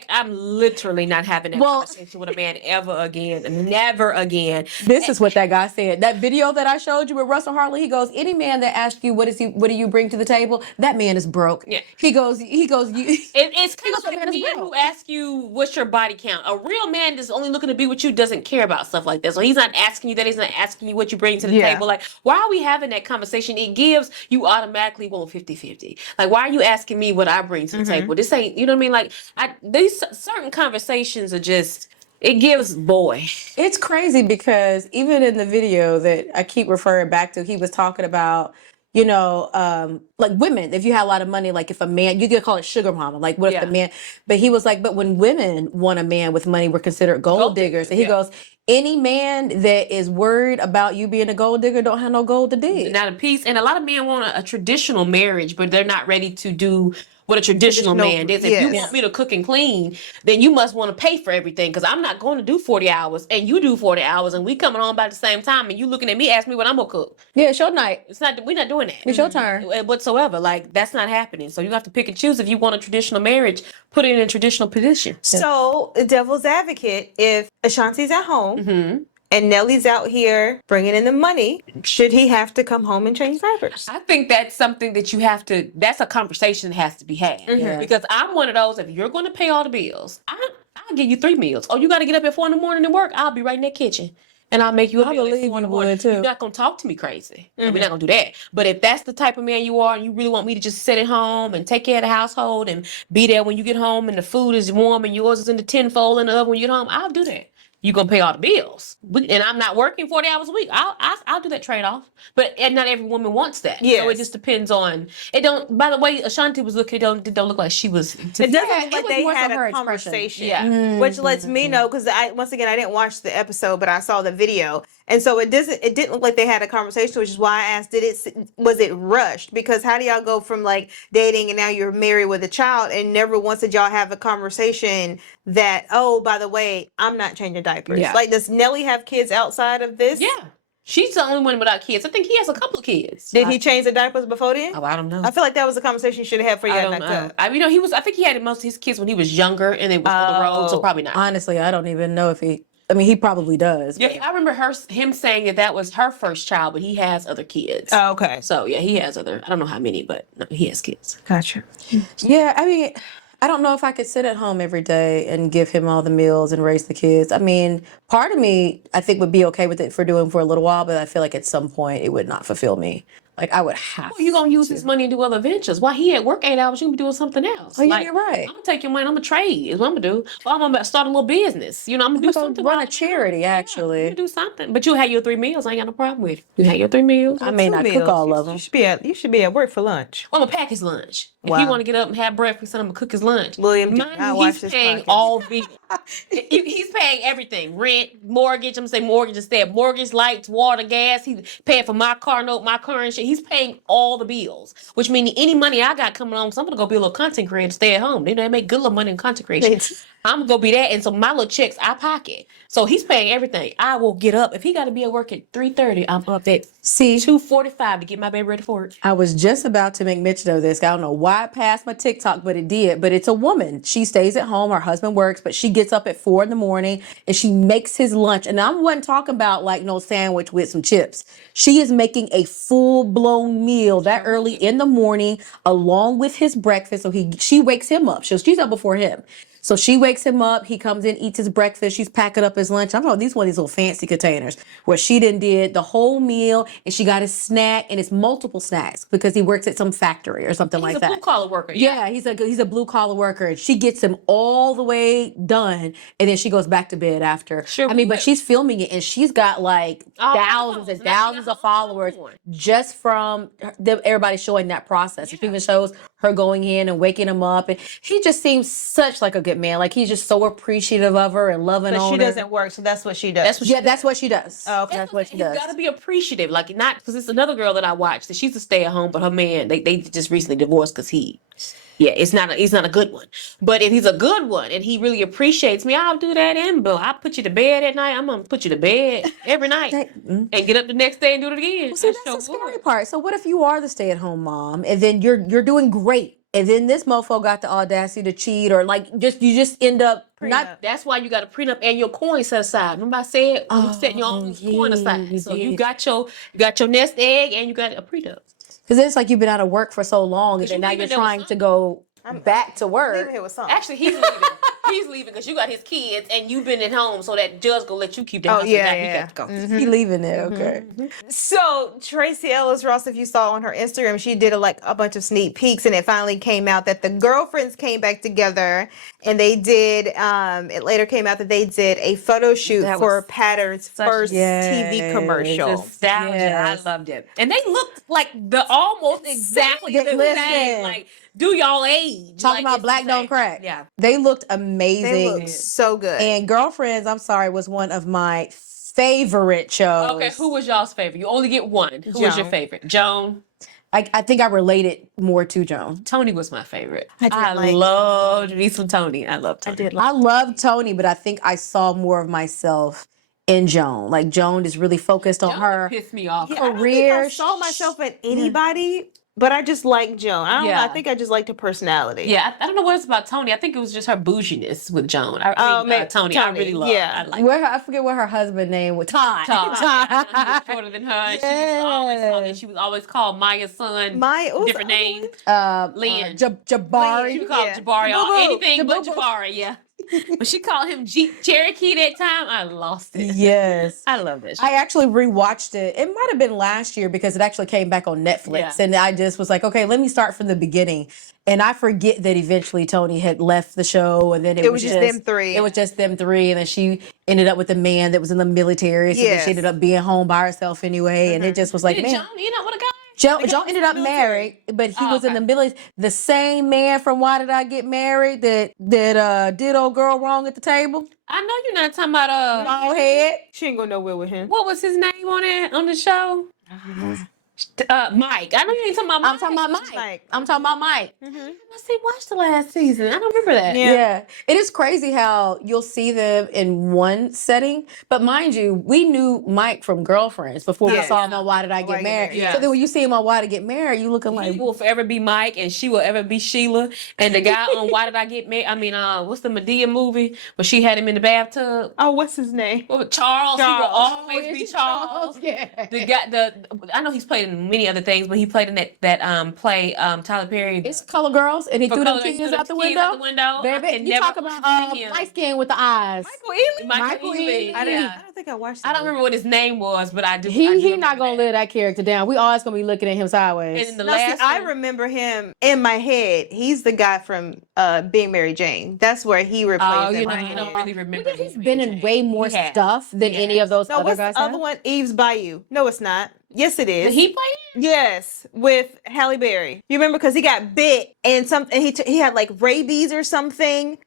I'm literally not having that conversation with a man ever again. Never again. This is what that guy said. That video that I showed you with Russell Hartley, he goes, any man that asks you what do you bring to the table, that man is broke. Yeah. He goes, it's kind of like a man who asks you what's your body count. A real man that's only looking to be with you doesn't care about stuff like that. So he's not asking you that. He's not asking you what you bring to the table. Like, why are we having that conversation? It gives you automatically want 50-50. Like, why are you asking me what I bring to the table? This ain't, you know what I mean? Like, these certain conversations are just, it gives boy. It's crazy because even in the video that I keep referring back to, he was talking about, you know, like women, if you have a lot of money, like if a man, you could call it sugar mama, like what if the man, but he was like, but when women want a man with money, we're considered gold diggers. And he goes, any man that is worried about you being a gold digger don't have no gold to dig. Not a piece. And a lot of men want a traditional marriage, but they're not ready to do what a traditional man does. If you want me to cook and clean, then you must want to pay for everything, because I'm not going to do 40 hours and you do 40 hours and we coming on by the same time and you looking at me asking me what I'm going to cook. Yeah, it's your night. We're not doing that. It's your turn. Whatsoever. Like, that's not happening. So you have to pick and choose. If you want a traditional marriage, put it in a traditional position. So, devil's advocate, if Ashanti's at home, and Nelly's out here bringing in the money, should he have to come home and change diapers? I think that's something that that's a conversation that has to be had. Because I'm one of those, if you're going to pay all the bills, I'll give you 3 meals. Oh, you got to get up at 4 a.m. to work? I'll be right in that kitchen. And I'll make you a meal at 4 a.m. too. You're not going to talk to me crazy. We're not going to do that. But if that's the type of man you are and you really want me to just sit at home and take care of the household and be there when you get home and the food is warm and yours is in the tinfoil in the oven when you get home, I'll do that. You're going to pay all the bills. And I'm not working 40 hours a week. I'll do that trade-off. But not every woman wants that. Yes. So it just depends on, by the way, Ashanti was looking, it don't look like she was. It doesn't look like they had a conversation. Yeah. Which lets me know, because once again, I didn't watch the episode, but I saw the video. And so it didn't look like they had a conversation, which is why I asked, was it rushed? Because how do y'all go from like dating and now you're married with a child and never once did y'all have a conversation that, oh, by the way, I'm not changing diapers. Yeah. Like, does Nelly have kids outside of this? Yeah. She's the only one without kids. I think he has a couple of kids. Did he change the diapers before then? Oh, I don't know. I feel like that was a conversation you should have had for you. I don't know. I think he had most of his kids when he was younger and they was on the road, so probably not. Honestly, I don't even know if he probably does. Yeah, I remember him saying that was her first child, but he has other kids. Oh, okay. So, yeah, he has I don't know how many, but no, he has kids. Gotcha. Yeah, I mean, I don't know if I could sit at home every day and give him all the meals and raise the kids. I mean, part of me, I think, would be okay with it for a little while, but I feel like at some point it would not fulfill me. Like, I would have you're going to use his money and do other ventures. While he at work 8 hours, you can be doing something else. Oh, yeah, you're right. I'm going to take your money. I'm going to trade is what I'm going to do. Or I'm going to start a little business. You know, I'm going to do something. Run a charity, actually. Yeah, you do something. But you'll have your 3 meals. I ain't got no problem with it. You have your 3 meals. I may not cook all of them. You should be at work for lunch. Well, I'm going to pack his lunch. Wow. If you want to get up and have breakfast, I'm going to cook his lunch. William, he's paying all the... he's paying everything. Rent, mortgage. I'm going to say mortgage instead. Mortgage, lights, water, gas. He's paying for my car note, my car and shit. He's paying all the bills, which means any money I got coming on, so I'm going to go be a little content creator, stay at home. They make good little money in content creation. I'm going to go be that. And so my little checks, I pocket. So he's paying everything. I will get up. If he got to be at work at 3:30, I'm up at 2:45 to get my baby ready for work. I was just about to make mention of this. I don't know why it passed my TikTok, but it did. But it's a woman. She stays at home. Her husband works, but she gets up at 4 a.m. and she makes his lunch. And I wasn't talking about like no sandwich with some chips. She is making a full-blown meal that early in the morning along with his breakfast. So she wakes him up. She's up before him. So she wakes him up. He comes in, eats his breakfast. She's packing up his lunch. I'm talking these one of these little fancy containers where she did the whole meal, and she got his snack, and it's multiple snacks because he works at some factory or something like that. He's a blue collar worker. Yeah, he's a blue collar worker, and she gets him all the way done, and then she goes back to bed after. Sure, but she's filming it, and she's got like thousands and thousands of followers just from everybody showing that process. It even shows her going in and waking him up, and he just seems such like a good man. Like he's just so appreciative of her and loving on her. She doesn't work, so that's what she does. That's what she does. Oh, okay. That's what she does. You gotta be appreciative, like not because it's another girl that I watched that she's a stay at home, but her man they just recently divorced because he's not a good one. But if he's a good one and he really appreciates me, I'll do that and I'll put you to bed at night. I'm gonna put you to bed every night and get up the next day and do it again. Well, see, that's the scary part. So what if you are the stay-at-home mom and then you're doing great, and then this mofo got the audacity to cheat, or like you just end up not. That's why you got a prenup and your coin set aside. Remember I said you set your own coin aside. So you got your nest egg and you got a prenup. Because it's like you've been out of work for so long, and then now you're trying to go back to work. Leaving here with something. Actually, he's leaving. He's leaving because you got his kids and you've been at home, so that judge gonna let you keep the house. Yeah. You got to go. Mm-hmm. He leaving there, okay. So Tracee Ellis Ross, if you saw on her Instagram, she did a bunch of sneak peeks, and it finally came out that the girlfriends came back together, and they did. It later came out that they did a photo shoot for Pattern's first TV commercial. Nostalgia. I loved it, and they looked like almost exactly the same. Like, do y'all age? Talking about Black Don't Crack. Yeah, they looked amazing. They looked so good. And Girlfriends, I'm sorry, was one of my favorite shows. Okay, who was y'all's favorite? You only get one. Who was your favorite? Joan. I think I related more to Joan. Tony was my favorite. I loved me some Tony. I love Tony. I love Tony, but I think I saw more of myself in Joan. Like Joan is really focused on her. Pissed me off. Yeah, career. I don't think I saw myself in anybody. But I just like Joan. I don't know. I think I just liked her personality. Yeah, I don't know what it's about Tony. I think it was just her bouginess with Joan. Tony, I really love. Yeah, I forget what her husband's name was. Todd. He was shorter than her. She was always called Maya's son. Different name. Lynn. Jabari. She would call him Jabari. Anything but Jabari. Yeah. When she called him Jeep Cherokee that time, I lost it. Yes. I love it. I actually rewatched it. It might have been last year because it actually came back on Netflix. Yeah. And I just was like, okay, let me start from the beginning. And I forget that eventually Tony had left the show, and then it was just them three. It was just them three, and then she ended up with a man that was in the military. So then she ended up being home by herself anyway. And it just was like, man. Joan, you know what a guy? Joan ended up married, but he was in the military. The same man from Why Did I Get Married that did old girl wrong at the table. I know you're not talking about bald head. She ain't go nowhere with him. What was his name on the show? Mike. I know you ain't talking about Mike. I'm talking about Mike. Mm-hmm. I must have watched the last season. I don't remember that. Yeah. It is crazy how you'll see them in one setting. But mind you, we knew Mike from Girlfriends before we saw him on Why Did I Get Married. So then when you see him on Why Did I Get Married, you looking like... He will forever be Mike, and she will ever be Sheila. And the guy on Why Did I Get Married... I mean, what's the Medea movie where she had him in the bathtub? Oh, what's his name? Charles. He will always be Charles. Yeah. The guy, I know he's played in many other things, but he played in that play, Tyler Perry. It's Color Girls, and he threw them kids out the window. Baby, you talk about light skin with the eyes. Michael Ealy. I don't think I watched that. I don't remember what his name was, but I do. He not gonna let that character down. We always gonna be looking at him sideways. And in the last I remember him in my head. He's the guy from Being Mary Jane. That's where he replaced him. You don't really remember. He's been in way more stuff than any of those other guys. The other one, Eve's Bayou. No, it's not. Yes, it is. Did he play it? Yes, with Halle Berry. You remember because he got bit and he had like rabies or something.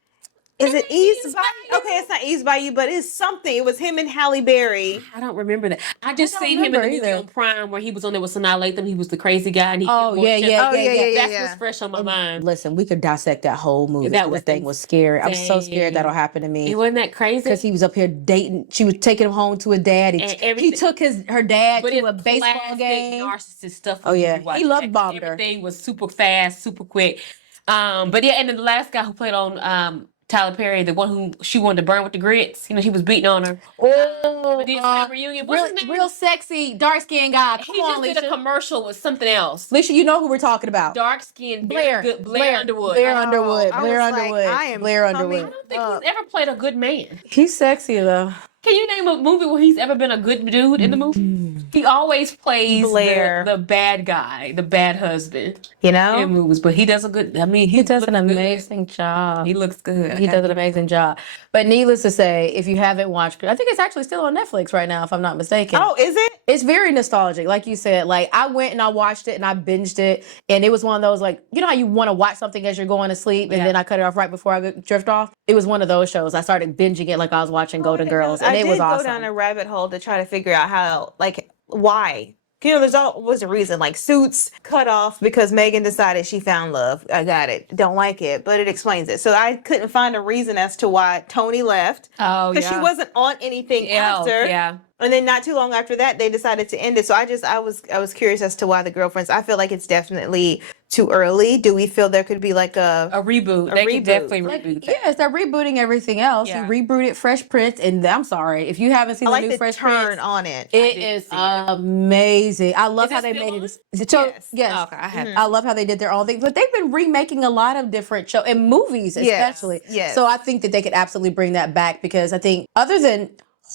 Is it Eve's Bayou? Okay, it's not Eve's Bayou, but it's something. It was him and Halle Berry. I don't remember that. I just seen him in the movie on Prime where he was on there with Sanaa Lathan. He was the crazy guy. And That's what's fresh on my mind. Listen, we could dissect that whole movie. That thing was scary. I'm so scared that'll happen to me. It wasn't that crazy? Because he was up here dating. She was taking him home to a dad. He took her dad to a baseball game. Narcissist stuff. Oh, yeah. He love bombed her. Everything was super fast, super quick. But yeah, and then the last guy who played on Tyler Perry, the one who she wanted to burn with the grits. You know, he was beating on her. Oh, reunion. What's his name? Real sexy, dark skinned guy. He just did a commercial with something else. Alicia, you know who we're talking about. Dark skinned Blair Underwood. Blair Underwood. Blair Underwood. Blair Underwood. I don't think he's ever played a good man. He's sexy though. Can you name a movie where he's ever been a good dude in the movie? He always plays Blair, the bad guy, the bad husband. You know, in movies, but he does a good. I mean, he does an amazing job. He looks good. He does an amazing job. But needless to say, if you haven't watched, I think it's actually still on Netflix right now, if I'm not mistaken. Oh, is it? It's very nostalgic, like you said. Like I went and I watched it and I binged it, and it was one of those like you know how you want to watch something as you're going to sleep, and then I cut it off right before I drift off. It was one of those shows. I started binging it like I was watching Golden Girls, and it was awesome. I did go down a rabbit hole to try to figure out how, like, why. You know, there's always a reason, like Suits cut off because Megan decided she found love. I got it. Don't like it, but it explains it. So I couldn't find a reason as to why Tony left. Oh, because she wasn't on anything after. Yeah. And then not too long after that, they decided to end it. So I was curious as to why the girlfriends. I feel like it's definitely too early. Do we feel there could be like a reboot? They could definitely reboot that. Yes, they're rebooting everything else. Yeah. You rebooted Fresh Prince, and I'm sorry if you haven't seen I like the new Fresh turn Prince on it. It is amazing. I love how they made it. Is it yes. Oh, okay, I have. I love how they did their own thing, but they've been remaking a lot of different shows and movies, especially. Yes. So I think that they could absolutely bring that back because I think other than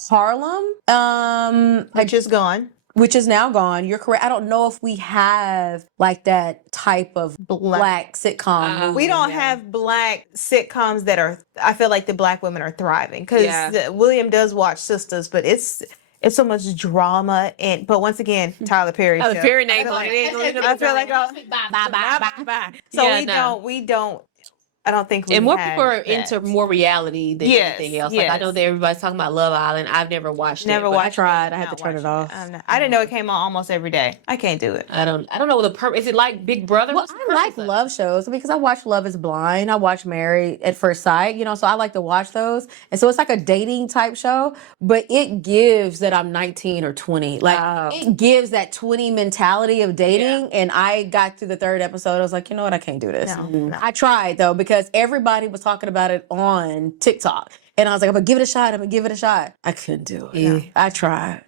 Harlem, which is now gone. You're correct. I don't know if we have like that type of black sitcom. We don't have black sitcoms that are. I feel like the black women are thriving because William does watch Sisters, but it's so much drama but once again, Tyler Perry. Tyler Perry name. I feel like bye. So we don't. I don't think we more people are into more reality than anything else. Like I know that everybody's talking about Love Island. I've never watched it. I tried. I had to turn it off. I didn't know it came on almost every day. I can't do it. I don't know the purpose. Is it like Big Brother? Well, I like love shows because I watch Love is Blind. I watch Married at First Sight. You know, so I like to watch those. And so it's like a dating type show, but it gives that I'm 19 or 20. Like it gives that 20 mentality of dating. And I got through the third episode. I was like, you know what? I can't do this. No. I tried though because everybody was talking about it on TikTok. And I was like, I'm going to give it a shot. I couldn't do it. Yeah. I tried.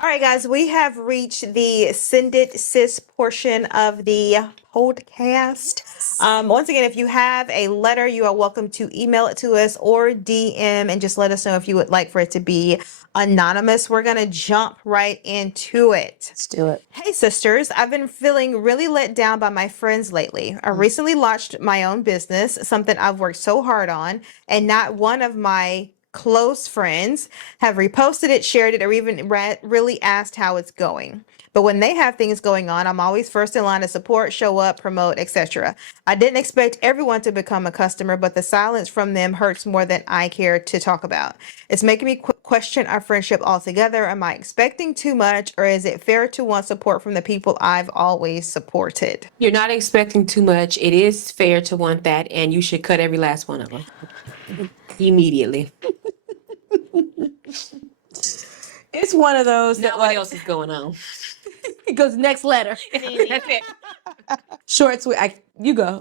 All right, guys, we have reached the Send It Sis portion of the podcast. Once again, if you have a letter, you are welcome to email it to us or DM and just let us know if you would like for it to be anonymous. We're going to jump right into it. Let's do it. Hey, sisters. I've been feeling really let down by my friends lately. I recently launched my own business, something I've worked so hard on, and not one of my close friends have reposted it, shared it, or even really asked how it's going. But when they have things going on, I'm always first in line to support, show up, promote, etc. I didn't expect everyone to become a customer, but the silence from them hurts more than I care to talk about. It's making me question our friendship altogether. Am I expecting too much, or is it fair to want support from the people I've always supported? You're not expecting too much. It is fair to want that, and you should cut every last one of them immediately. It's one of those that what else is going on? It goes next letter. That's it. Short, sweet. You go.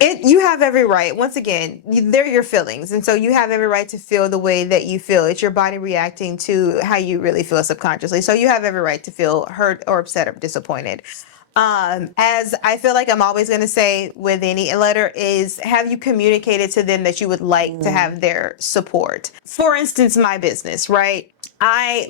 You have every right. Once again, they're your feelings, and so you have every right to feel the way that you feel. It's your body reacting to how you really feel subconsciously. So you have every right to feel hurt or upset or disappointed. As I feel like I'm always going to say with any letter is, have you communicated to them that you would like to have their support? For instance, my business, right? I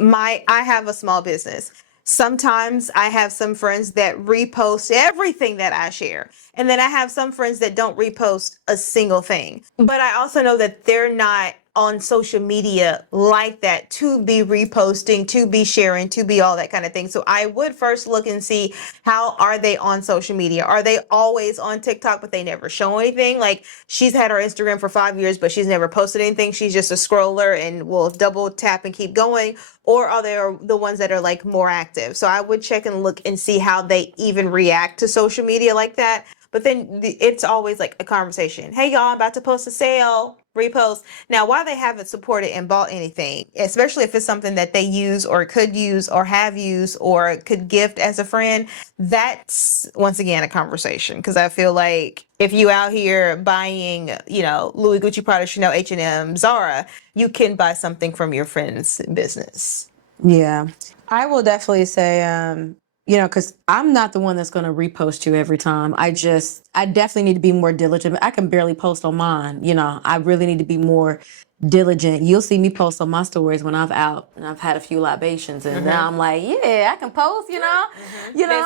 have a small business. Sometimes I have some friends that repost everything that I share. And then I have some friends that don't repost a single thing. But I also know that they're not on social media like that to be reposting, to be sharing, to be all that kind of thing. So I would first look and see, how are they on social media? Are they always on TikTok, but they never show anything? Like, she's had her Instagram for 5 years, but she's never posted anything. She's just a scroller and will double tap and keep going. Or are they the ones that are like more active? So I would check and look and see how they even react to social media like that. But then it's always like a conversation. Hey, y'all, I'm about to post a sale. Repost. Now, while they haven't supported and bought anything, especially if it's something that they use or could use or have used or could gift as a friend, that's once again a conversation. Because I feel like if you out here buying, Louis, Gucci, Prada, Chanel, H&M, Zara, you can buy something from your friend's business. Yeah, I will definitely say, because I'm not the one that's going to repost you every time. I definitely need to be more diligent. I can barely post on mine. I really need to be more diligent. You'll see me post on my stories when I'm out and I've had a few libations, and now I'm like, yeah, I can post. That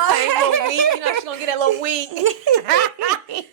same little week, she's gonna get that little week. She's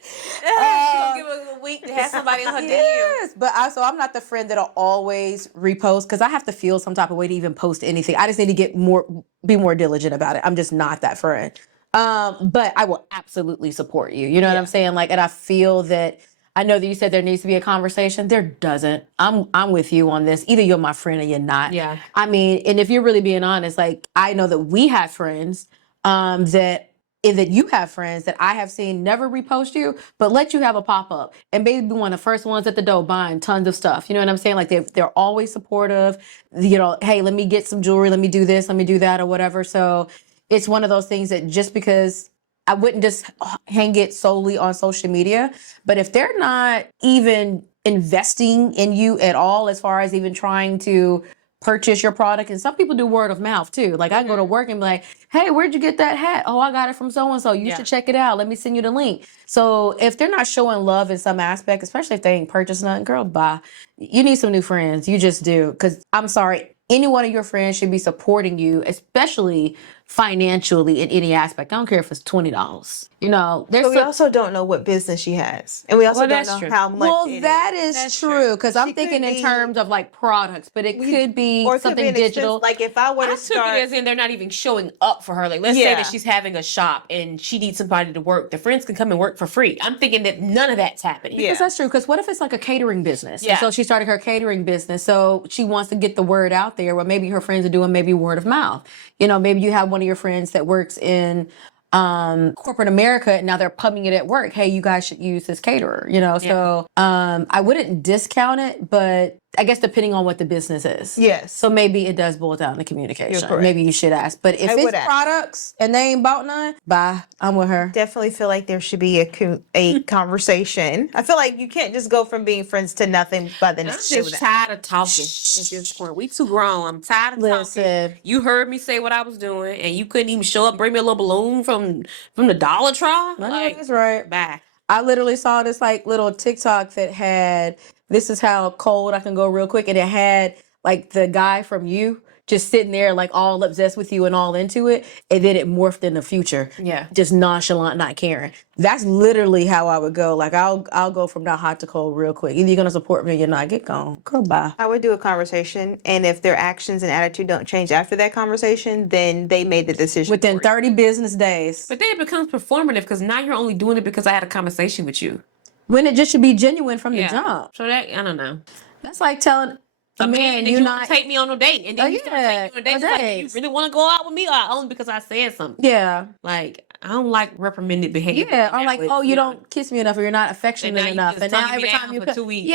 gonna give her a week to have somebody on her yes, but I'm not the friend that'll always repost because I have to feel some type of way to even post anything. I just need to be more diligent about it. I'm just not that friend. But I will absolutely support you. You know what I'm saying? And I feel that. I know that you said there needs to be a conversation. There doesn't. I'm with you on this. Either you're my friend or you're not. Yeah. I mean, and if you're really being honest, I know that we have friends that you have friends that I have seen never repost you, but let you have a pop-up and maybe be one of the first ones at the door buying tons of stuff. You know what I'm saying? They're always supportive. Hey, let me get some jewelry. Let me do this. Let me do that or whatever. So it's one of those things that just because I wouldn't just hang it solely on social media. But if they're not even investing in you at all, as far as even trying to purchase your product, and some people do word of mouth too. I can go to work and be like, hey, where'd you get that hat? Oh, I got it from so-and-so. You should check it out. Let me send you the link. So if they're not showing love in some aspect, especially if they ain't purchased nothing, girl, bye. You need some new friends. You just do. Because I'm sorry, any one of your friends should be supporting you, especially financially in any aspect. I don't care if it's $20. But we also don't know what business she has, and we also don't know how much. Well, that is true because I'm thinking in terms of products, but it could be something digital. If I were to start, as in they're not even showing up for her. Let's say that she's having a shop and she needs somebody to work. The friends can come and work for free. I'm thinking that none of that's happening. Because that's true. Because what if it's a catering business? Yeah. And so she started her catering business, so she wants to get the word out there. Well, maybe her friends are doing maybe word of mouth. Maybe you have one of your friends that works in corporate America, and now they're pumping it at work. Hey, you guys should use this caterer, So I wouldn't discount it, but I guess depending on what the business is. Yes. So maybe it does boil down to communication. Maybe you should ask. But if it's products and they ain't bought none, bye. I'm with her. Definitely feel like there should be a conversation. I feel like you can't just go from being friends to nothing by the next day. I'm just tired of talking at this point. We too grown. I'm tired of talking. You heard me say what I was doing, and you couldn't even show up, bring me a little balloon from the Dollar Tree. That's right. Bye. I literally saw this little TikTok that had, this is how cold I can go real quick. And it had the guy from You just sitting there all obsessed with you and all into it. And then it morphed in the future. Yeah. Just nonchalant, not caring. That's literally how I would go. I'll go from not hot to cold real quick. Either you're going to support me or you're not. Get gone. Goodbye. I would do a conversation. And if their actions and attitude don't change after that conversation, then they made the decision. Within 30 business days. But then it becomes performative because now you're only doing it because I had a conversation with you. When it just should be genuine from the jump. So that, I don't know. That's like telling a man you not take me on a date, and then you start taking me on a date. Like, you really want to go out with me, or only because I said something? Yeah. I don't like reprimanded behavior. Yeah, or you don't kiss me enough, or you're not affectionate enough, and now every time you for 2 weeks,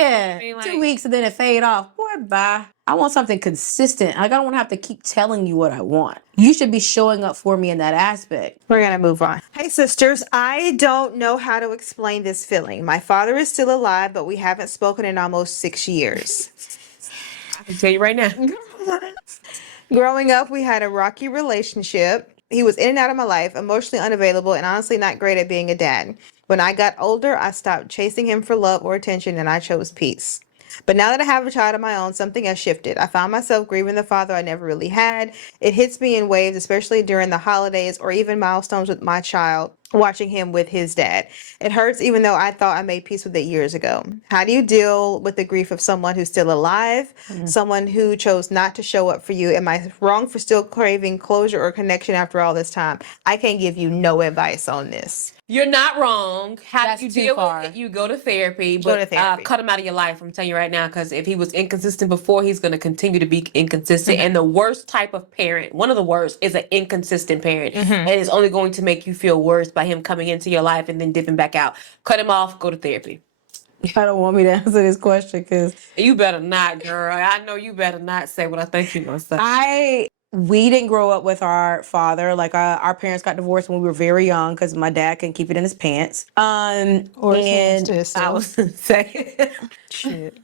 2 weeks, and then it fade off. Boy, bye. I want something consistent. I don't want to have to keep telling you what I want. You should be showing up for me in that aspect. We're going to move on. Hey, sisters, I don't know how to explain this feeling. My father is still alive, but we haven't spoken in almost 6 years. I can tell you right now. Growing up, we had a rocky relationship. He was in and out of my life, emotionally unavailable, and honestly not great at being a dad. When I got older, I stopped chasing him for love or attention, and I chose peace. But now that I have a child of my own, something has shifted. I found myself grieving the father I never really had. It hits me in waves, especially during the holidays or even milestones with my child, watching him with his dad. It hurts even though I thought I made peace with it years ago. How do you deal with the grief of someone who's still alive, someone who chose not to show up for you? Am I wrong for still craving closure or connection after all this time? I can't give you no advice on this. You're not wrong. How do you deal with it? You go to therapy, but cut him out of your life. I'm telling you right now, because if he was inconsistent before, he's going to continue to be inconsistent. And the worst type of parent, one of the worst, is an inconsistent parent. And it's only going to make you feel worse by him coming into your life and then dipping back out. Cut him off, go to therapy. I don't want me to answer this question because you better not, girl. I know you better not say what I think you're gonna say. We didn't grow up with our father. Like our parents got divorced when we were very young because my dad couldn't keep it in his pants. Or and I was gonna say shit.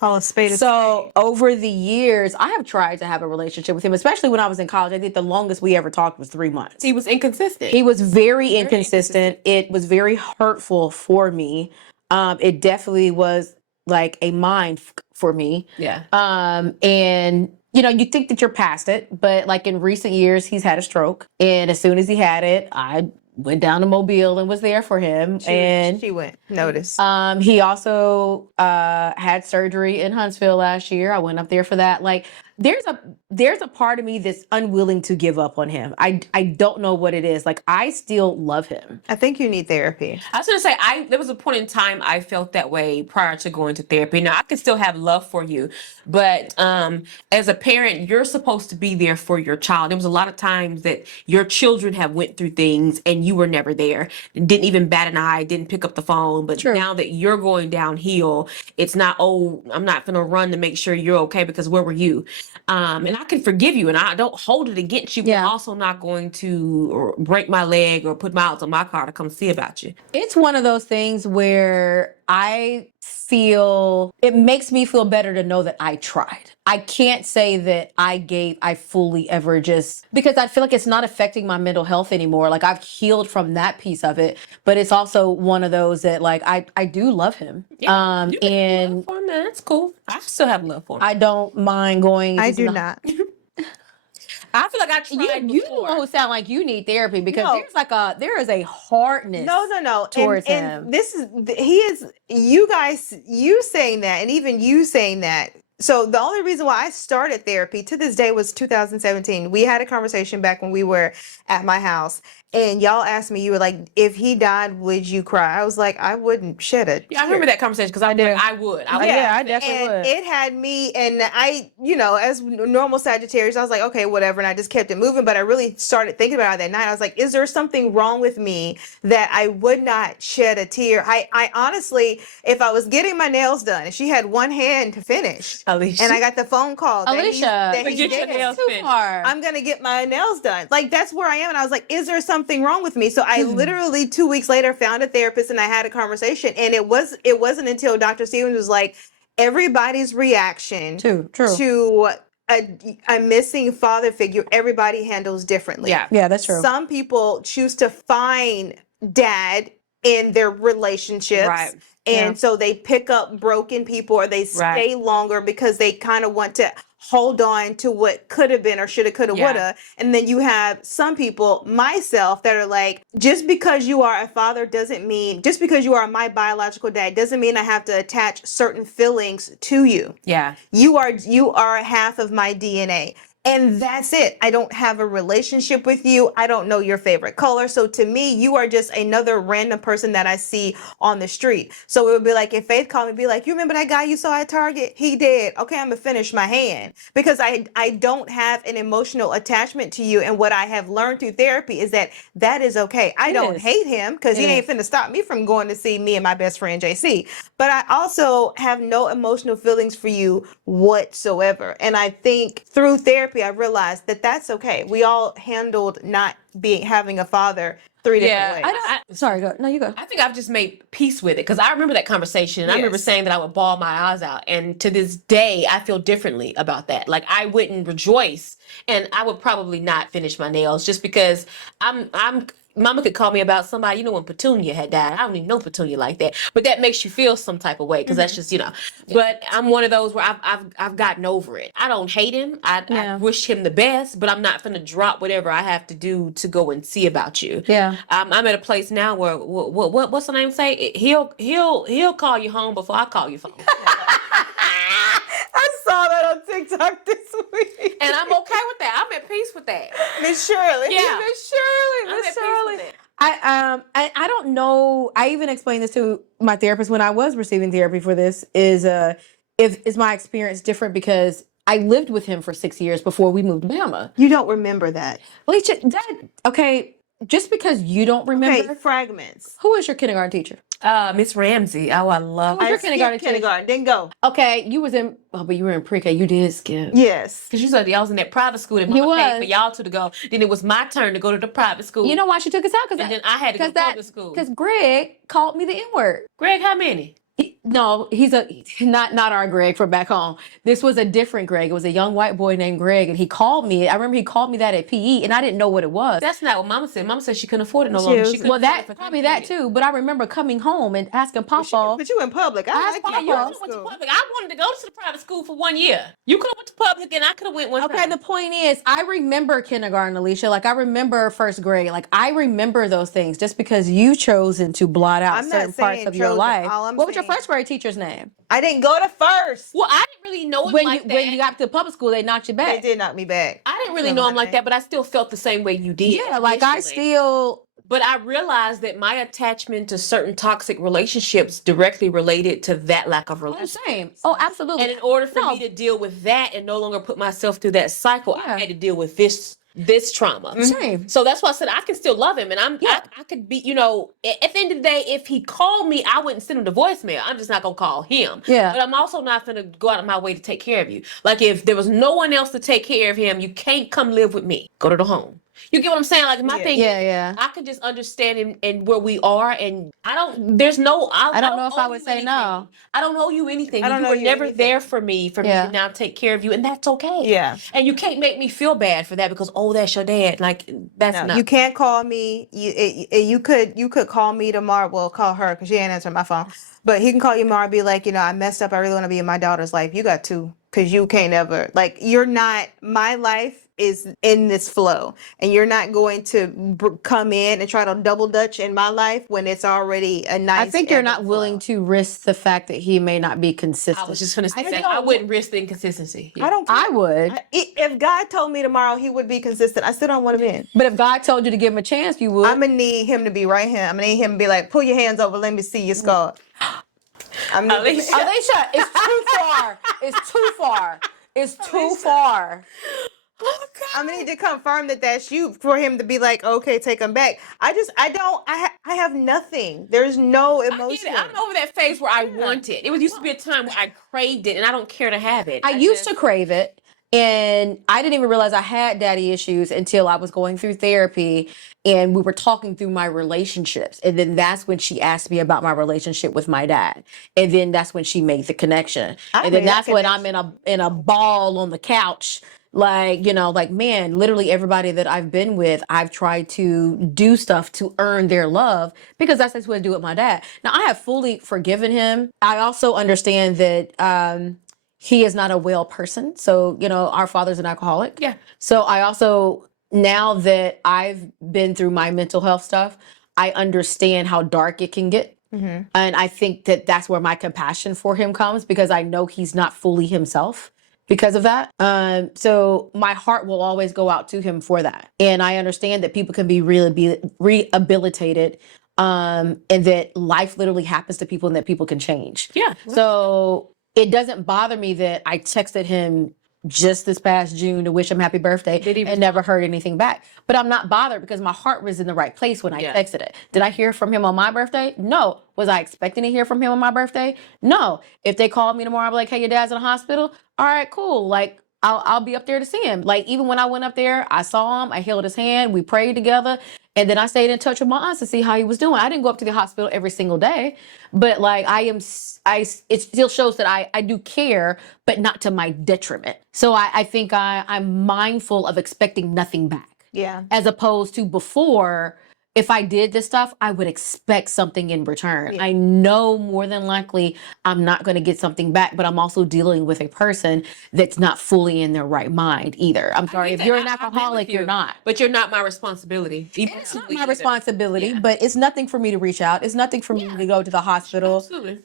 Call a spade. So over the years, I have tried to have a relationship with him, especially when I was in college. I think the longest we ever talked was 3 months. He was inconsistent. He was very inconsistent. It was very hurtful for me. It definitely was like a mind for me. Yeah. And you think that you're past it, but like in recent years, he's had a stroke. And as soon as he had it, I went down to Mobile and was there for him. She went. Notice. He also had surgery in Huntsville last year. I went up there for that. Like there's a part of me that's unwilling to give up on him. I don't know what it is. Like I still love him. I think you need therapy. I was gonna say there was a point in time I felt that way prior to going to therapy. Now I can still have love for you, but as a parent, you're supposed to be there for your child. There was a lot of times that your children have went through things and you were never there. Didn't even bat an eye, didn't pick up the phone. But now that you're going downhill, it's not, oh, I'm not gonna run to make sure you're okay because where were you? And I can forgive you and I don't hold it against you, but I'm also not going to break my leg or put miles on my car to come see about you. It's one of those things where I feel it makes me feel better to know that I tried. I can't say that I fully ever just because I feel like it's not affecting my mental health anymore. Like I've healed from that piece of it, but it's also one of those that like I do love him. Yeah, and love for him, that's cool. I still have love for him. I don't mind going. I do not. I feel like I tried you don't sound like you need therapy because there is a hardness. No. Towards him. And you saying that, and even you saying that. So the only reason why I started therapy to this day was 2017. We had a conversation back when we were at my house. And y'all asked me, you were like, if he died, would you cry? I was like, I wouldn't shed a tear. Yeah, I remember that conversation because I did. I would. Yeah, I definitely would. It had me, and I, as normal Sagittarius, I was like, okay, whatever. And I just kept it moving. But I really started thinking about it that night. I was like, is there something wrong with me that I would not shed a tear? I honestly, if I was getting my nails done, and she had one hand to finish, Alicia. And I got the phone call that get your nails finished. I'm going to get my nails done. Like, that's where I am. And I was like, is there something wrong with me? So I literally 2 weeks later found a therapist and I had a conversation. And it wasn't until Dr. Stevens was like, everybody's reaction to a missing father figure, everybody handles differently. Yeah, that's true. Some people choose to find dad in their relationships. Right. And so they pick up broken people or they stay longer because they kind of want to hold on to what could have been or should have, could have, would have. And then you have some people, myself, that are like, just because you are a father doesn't mean, just because you are my biological dad doesn't mean I have to attach certain feelings to you. Yeah. You are a half of my DNA. And that's it. I don't have a relationship with you. I don't know your favorite color. So to me, you are just another random person that I see on the street. So it would be like if Faith called me, be like, you remember that guy you saw at Target? He did. Okay, I'm going to finish my hand. Because I don't have an emotional attachment to you. And what I have learned through therapy is that is okay. I don't hate him because he ain't finna stop me from going to see me and my best friend, JC. But I also have no emotional feelings for you whatsoever. And I think through therapy, I realized that that's okay. We all handled not having a father 3 different ways. Sorry, go. No, you go. I think I've just made peace with it because I remember that conversation. And I remember saying that I would bawl my eyes out. And to this day, I feel differently about that. Like I wouldn't rejoice and I would probably not finish my nails just because Mama could call me about somebody, when Petunia had died. I don't even know Petunia like that, but that makes you feel some type of way because that's just, But I'm one of those where I've gotten over it. I don't hate him. I wish him the best, but I'm not gonna drop whatever I have to do to go and see about you. Yeah. I'm at a place now where what's the name say? He'll call you home before I call your phone. I saw that on TikTok this week. And I'm okay with that. I'm at peace with that. Miss Shirley. Yeah. Miss Shirley. I'm at peace with it. I don't know. I even explained this to my therapist when I was receiving therapy for this. Is my experience different because I lived with him for 6 years before we moved to Bama. You don't remember that. Okay, just because you don't remember. Okay, fragments. Who was your kindergarten teacher? Miss Ramsey. Oh, I love her. I Your skipped kindergarten. Didn't go. Okay, you was in. Oh, but you were in pre-K. You did skip. Yes. Because you said y'all was in that private school and mama paid for y'all two to go. Then it was my turn to go to the private school. You know why she took us out? And then I had to go to public school. Because Greg called me the N-word. Greg, how many? No, he's not our Greg from back home. This was a different Greg. It was a young white boy named Greg, and he called me. I remember he called me that at PE, and I didn't know what it was. That's not what Mama said. Mama said she couldn't afford it no longer. Well, that probably that too. But I remember coming home and asking Papa. But you in public. I went to public. I wanted to go to the private school for 1 year. You could have went to public, and I could have went one time. Okay, the point is, I remember kindergarten, Alicia. Like I remember first grade. Like I remember those things. Just because you chosen to blot out certain parts of your life. What was your first grade teacher's name? I didn't go to first. Well, I didn't really know it like that. When you got to public school, they knocked you back. They did knock me back. I didn't really know him like that, but I still felt the same way you did. Yeah, like I still... But I realized that my attachment to certain toxic relationships directly related to that lack of relationship. Same. Oh, absolutely. And in order for me to deal with that and no longer put myself through that cycle, I had to deal with this trauma. Same. So that's why I said I can still love him, and I could be, you know, at the end of the day, if he called me, I wouldn't send him the voicemail. I'm just not gonna call him. Yeah. But I'm also not gonna go out of my way to take care of you. Like if there was no one else to take care of him, you can't come live with me. Go to the home. You get what I'm saying? Like my thing, I can just understand and where we are, and I don't know if I would say no. I don't owe you anything. You were never there for me me to now take care of you, and that's okay. Yeah. And you can't make me feel bad for that because that's your dad. Like that's not. You can't call me. You could call me tomorrow. Well, call her because she ain't answering my phone. But he can call you tomorrow and be like, you know, I messed up. I really want to be in my daughter's life. You got to, because you can't ever, like, you're not, my life is in this flow, and you're not going to come in and try to double dutch in my life when it's already a nice. I think you're not willing to risk the fact that he may not be consistent. I was just going to say that. I wouldn't risk the inconsistency. Yeah. I don't care. I would. If God told me tomorrow he would be consistent, I still don't want him in. But if God told you to give him a chance, you would. I'm going to need him to be right here. I'm going to need him to be like, pull your hands over, let me see your scar. Alicia, it's too far. It's too far. It's too far. Oh, God. I'm gonna need to confirm that that's you for him to be like, okay, take him back. I have nothing. There's no emotion. I'm over that phase where I want it. It used to be a time where I craved it, and I don't care to have it. I used to crave it, and I didn't even realize I had daddy issues until I was going through therapy, and we were talking through my relationships. And then that's when she asked me about my relationship with my dad. And then that's when she made the connection. And then that's when I'm in a ball on the couch. Like, you know, like, man, literally everybody that I've been with, I've tried to do stuff to earn their love because that's what I do with my dad. Now, I have fully forgiven him. I also understand that he is not a well person. So, you know, our father's an alcoholic. Yeah. So I also, now that I've been through my mental health stuff, I understand how dark it can get. Mm-hmm. And I think that that's where my compassion for him comes, because I know he's not fully himself because of that. So my heart will always go out to him for that. And I understand that people can be really rehabilitated, and that life literally happens to people and that people can change. Yeah. So it doesn't bother me that I texted him just this past June to wish him happy birthday and never heard anything back. But I'm not bothered because my heart was in the right place when I texted it. Did I hear from him on my birthday? No. Was I expecting to hear from him on my birthday? No. If they called me tomorrow, I'll be like, hey, your dad's in the hospital. All right, cool. Like, I'll be up there to see him. Like, even when I went up there, I saw him, I held his hand, we prayed together. And then I stayed in touch with my aunts to see how he was doing. I didn't go up to the hospital every single day, but like it still shows that I do care, but not to my detriment. So I think I'm mindful of expecting nothing back. Yeah. As opposed to before, if I did this stuff, I would expect something in return. Yeah. I know more than likely I'm not going to get something back, but I'm also dealing with a person that's not fully in their right mind either. I'm sorry, if you're an alcoholic, you're not. But you're not my responsibility. It's not my responsibility, but it's nothing for me to reach out. It's nothing for me to go to the hospital. Absolutely.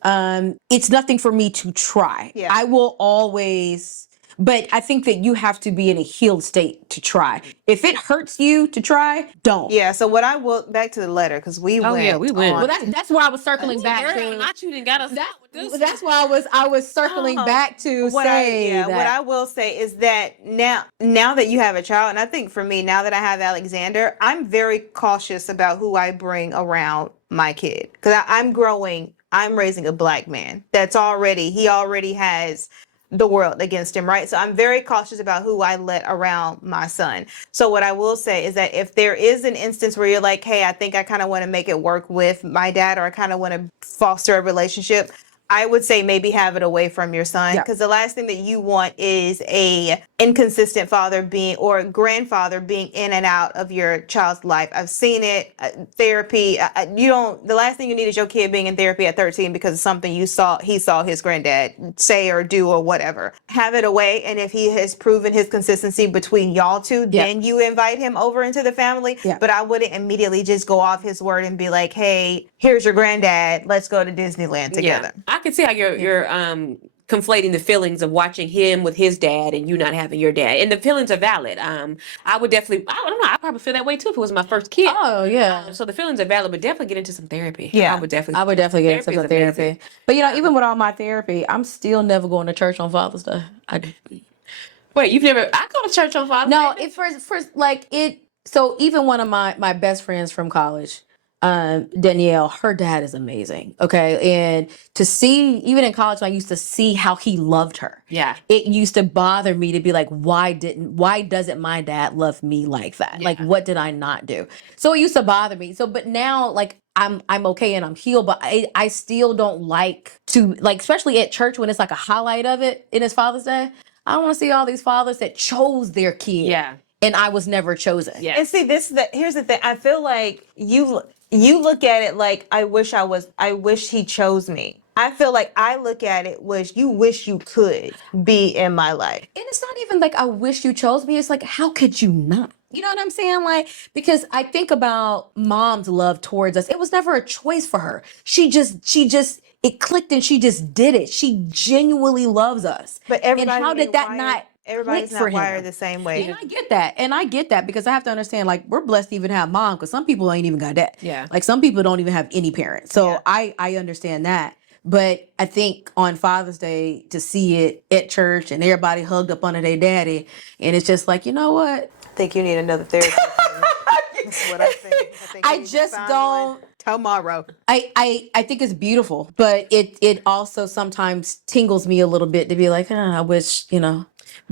It's nothing for me to try. Yeah. I will always... But I think that you have to be in a healed state to try. If it hurts you to try, don't. Yeah. So what I will, back to the letter, because we went. Yeah, we went. Well, that's where I was circling back to. Not you didn't got us. That's why I was circling back to say that. What I will say is that now that you have a child, and I think for me, now that I have Alexander, I'm very cautious about who I bring around my kid. Because I'm raising a black man he already has the world against him, right? So I'm very cautious about who I let around my son. So what I will say is that if there is an instance where you're like, hey, I think I kind of want to make it work with my dad, or I kind of want to foster a relationship, I would say maybe have it away from your son, because the last thing that you want is a inconsistent father or grandfather being in and out of your child's life. I've seen it. Therapy. The last thing you need is your kid being in therapy at 13 because of something he saw his granddad say or do or whatever. Have it away, and if he has proven his consistency between y'all two, then you invite him over into the family. But I wouldn't immediately just go off his word and be like, hey, here's your granddad. Let's go to Disneyland together. I can see how you're conflating the feelings of watching him with his dad and you not having your dad, and the feelings are valid. I would definitely, I don't know, I probably feel that way too if it was my first kid. Oh yeah. So the feelings are valid, but definitely get into some therapy. Yeah, I would definitely get into some therapy. But even with all my therapy, I'm still never going to church on Father's Day. Wait, you've never? I go to church on Father's Day. No, it first like it. So even one of my best friends from college, Danielle, her dad is amazing. Okay. And to see, even in college, I used to see how he loved her. Yeah. It used to bother me to be like, why doesn't my dad love me like that? Yeah. Like, what did I not do? So it used to bother me. So, but now like I'm okay and I'm healed, but I still don't like to, like, especially at church when it's like a highlight of it and it's Father's Day. I don't want to see all these fathers that chose their kid. Yeah. And I was never chosen. Yeah. And see, here's the thing. I feel like you look at it like, I wish he chose me. I feel like I look at it you wish you could be in my life. And it's not even like, I wish you chose me. It's like, how could you not? You know what I'm saying? Like, because I think about mom's love towards us. It was never a choice for her. She just, it clicked and she just did it. She genuinely loves us. But everybody, and how did that not everybody's not wired the same way. And I get that because I have to understand, like, we're blessed to even have mom, because some people ain't even got that. Yeah. Like, some people don't even have any parents. So I understand that. But I think on Father's Day, to see it at church and everybody hugged up under their daddy, and it's just like, you know what? I think you need another therapy. That's what I think. I just don't. Tomorrow. I think it's beautiful, but it also sometimes tingles me a little bit to be like, I wish, The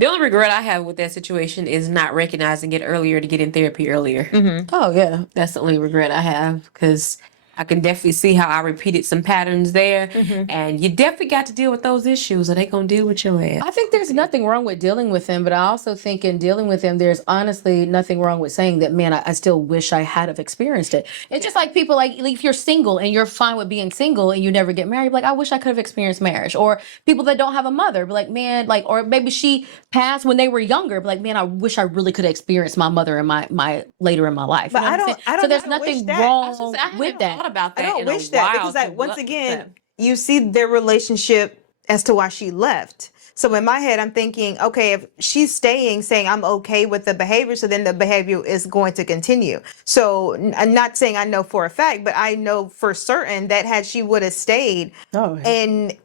only regret I have with that situation is not recognizing it earlier, to get in therapy earlier. Mm-hmm. Oh, yeah. That's the only regret I have, because I can definitely see how I repeated some patterns there. Mm-hmm. And you definitely got to deal with those issues, or they going to deal with your ass. I think there's nothing wrong with dealing with them, but I also think in dealing with them, there's honestly nothing wrong with saying that, man, I still wish I had have experienced it. It's just like people, like if you're single and you're fine with being single and you never get married, like, I wish I could have experienced marriage. Or people that don't have a mother, be like, man, like, or maybe she passed when they were younger, but like, man, I wish I really could have experienced my mother in my later in my life. But I don't so there's nothing wrong with that. About that. I don't wish that, because once again, you see their relationship as to why she left. So in my head, I'm thinking, okay, if she's saying I'm okay with the behavior, so then the behavior is going to continue. So I'm not saying I know for a fact, but I know for certain that had she would have stayed, and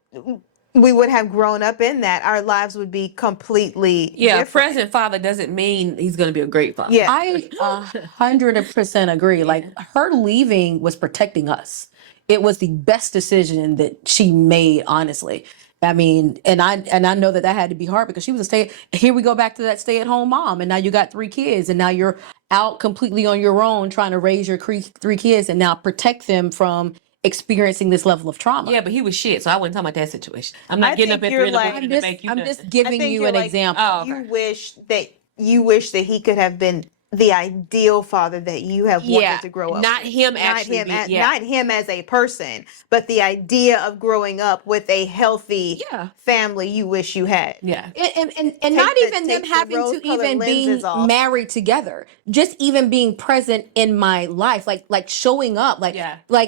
we would have grown up in that, our lives would be completely different. A present father doesn't mean he's going to be a great father. Yeah, I 100% agree. Like, her leaving was protecting us. It was the best decision that she made, honestly. I mean, and I know that had to be hard, because she was here we go back to that stay-at-home mom, and now you got 3 kids, and now you're out completely on your own trying to raise your 3 kids and now protect them from experiencing this level of trauma. Yeah, but he was shit, so I wasn't talking about that situation. I'm not getting up at 3 in the morning to make you I'm just giving you an example. Oh, okay. You wish that he could have been the ideal father that you have wanted to grow up not with. Him actually not him as a person, but the idea of growing up with a healthy family you wish you had. And not even them having to even be married together, just even being present in my life, like showing up, like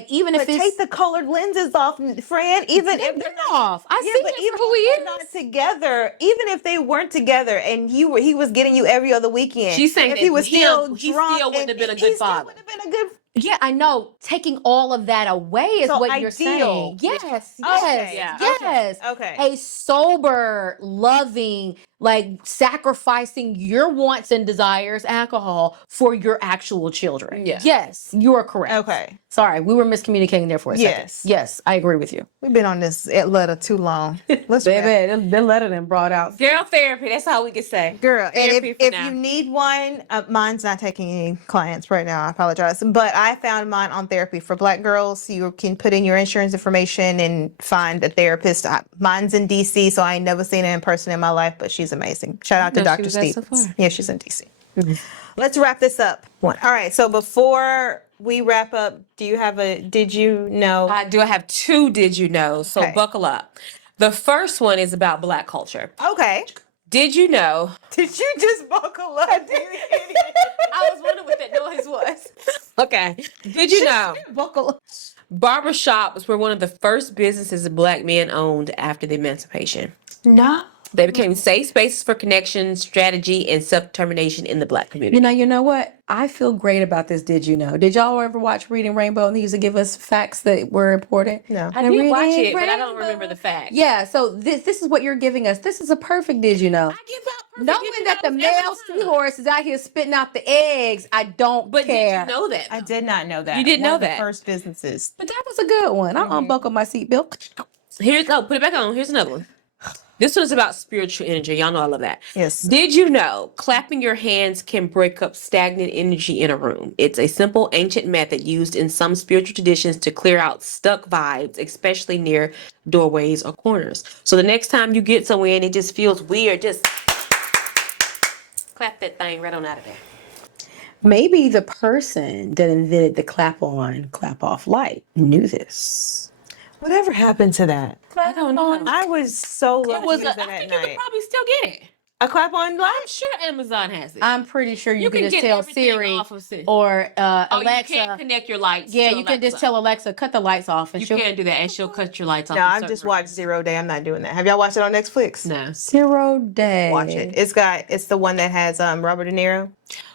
even if it's take the colored lenses off, Fran, even if they're off. I see but him even for who he if is. they're not together, even if they weren't together and he was getting you every other weekend, she's saying if that he was still he drunk, still wouldn't have been a good father. Yeah, I know. Taking all of that away is what you're saying. Yes. Okay. A sober, loving, like sacrificing your wants and desires, alcohol, for your actual children. Yeah. Yes, you are correct. Okay. Sorry, we were miscommunicating there for a second. Yes, I agree with you. We've been on this letter too long. Let's Baby, the letter then brought out. Girl therapy, that's all we can say. Girl, and Therapy if for you now. need one, mine's not taking any clients right now. I apologize. But I found mine on Therapy for Black Girls. You can put in your insurance information and find a therapist. Mine's in DC, so I ain't never seen her in person in my life, but she's amazing. Shout out to Dr. Stevens. Yeah, she's in DC. Mm-hmm. Let's wrap this up. All right, so before we wrap up, do you have a did you know? I have 2 did you know, so buckle up. The first one is about Black culture. Okay. Did you know? Did you just buckle up? I was wondering what that noise was. Okay. Did you know? Buckle up. Barbershops were one of the first businesses Black men owned after the emancipation. No. They became safe spaces for connection, strategy, and self-determination in the Black community. You know what? I feel great about this. Did you know? Did y'all ever watch Reading Rainbow and they used to give us facts that were important? No. I did watch it, but I don't remember the facts. Yeah, so this is what you're giving us. This is a perfect did you know. I give out perfect Knowing that the male seahorse is out here spitting out the eggs, I don't care. Did you know that? I did not know that. You didn't know that? The first businesses. But that was a good one. I'll unbuckle my seatbelt. Put it back on. Here's another one. This one's about spiritual energy. Y'all know I love that. Yes. Did you know clapping your hands can break up stagnant energy in a room? It's a simple ancient method used in some spiritual traditions to clear out stuck vibes, especially near doorways or corners. So the next time you get somewhere and it just feels weird, just clap that thing right on out of there. Maybe the person that invented the clap on, clap off light knew this. Whatever happened to that? I don't know. I was so lucky I using that think night. you could probably still get it. A clap on light? I'm sure Amazon has it. I'm pretty sure you can just get tell everything Siri off of Siri. or Oh, Alexa. you can't connect your lights. Yeah, to you can just Alexa. tell Alexa, cut the lights off. And You she'll can do that, and she'll cut your lights off. No, in I've certain just rooms. watched 0 Day. I'm not doing that. Have y'all watched it on Netflix? No. 0 Day. Watch it. It's the one that has Robert De Niro.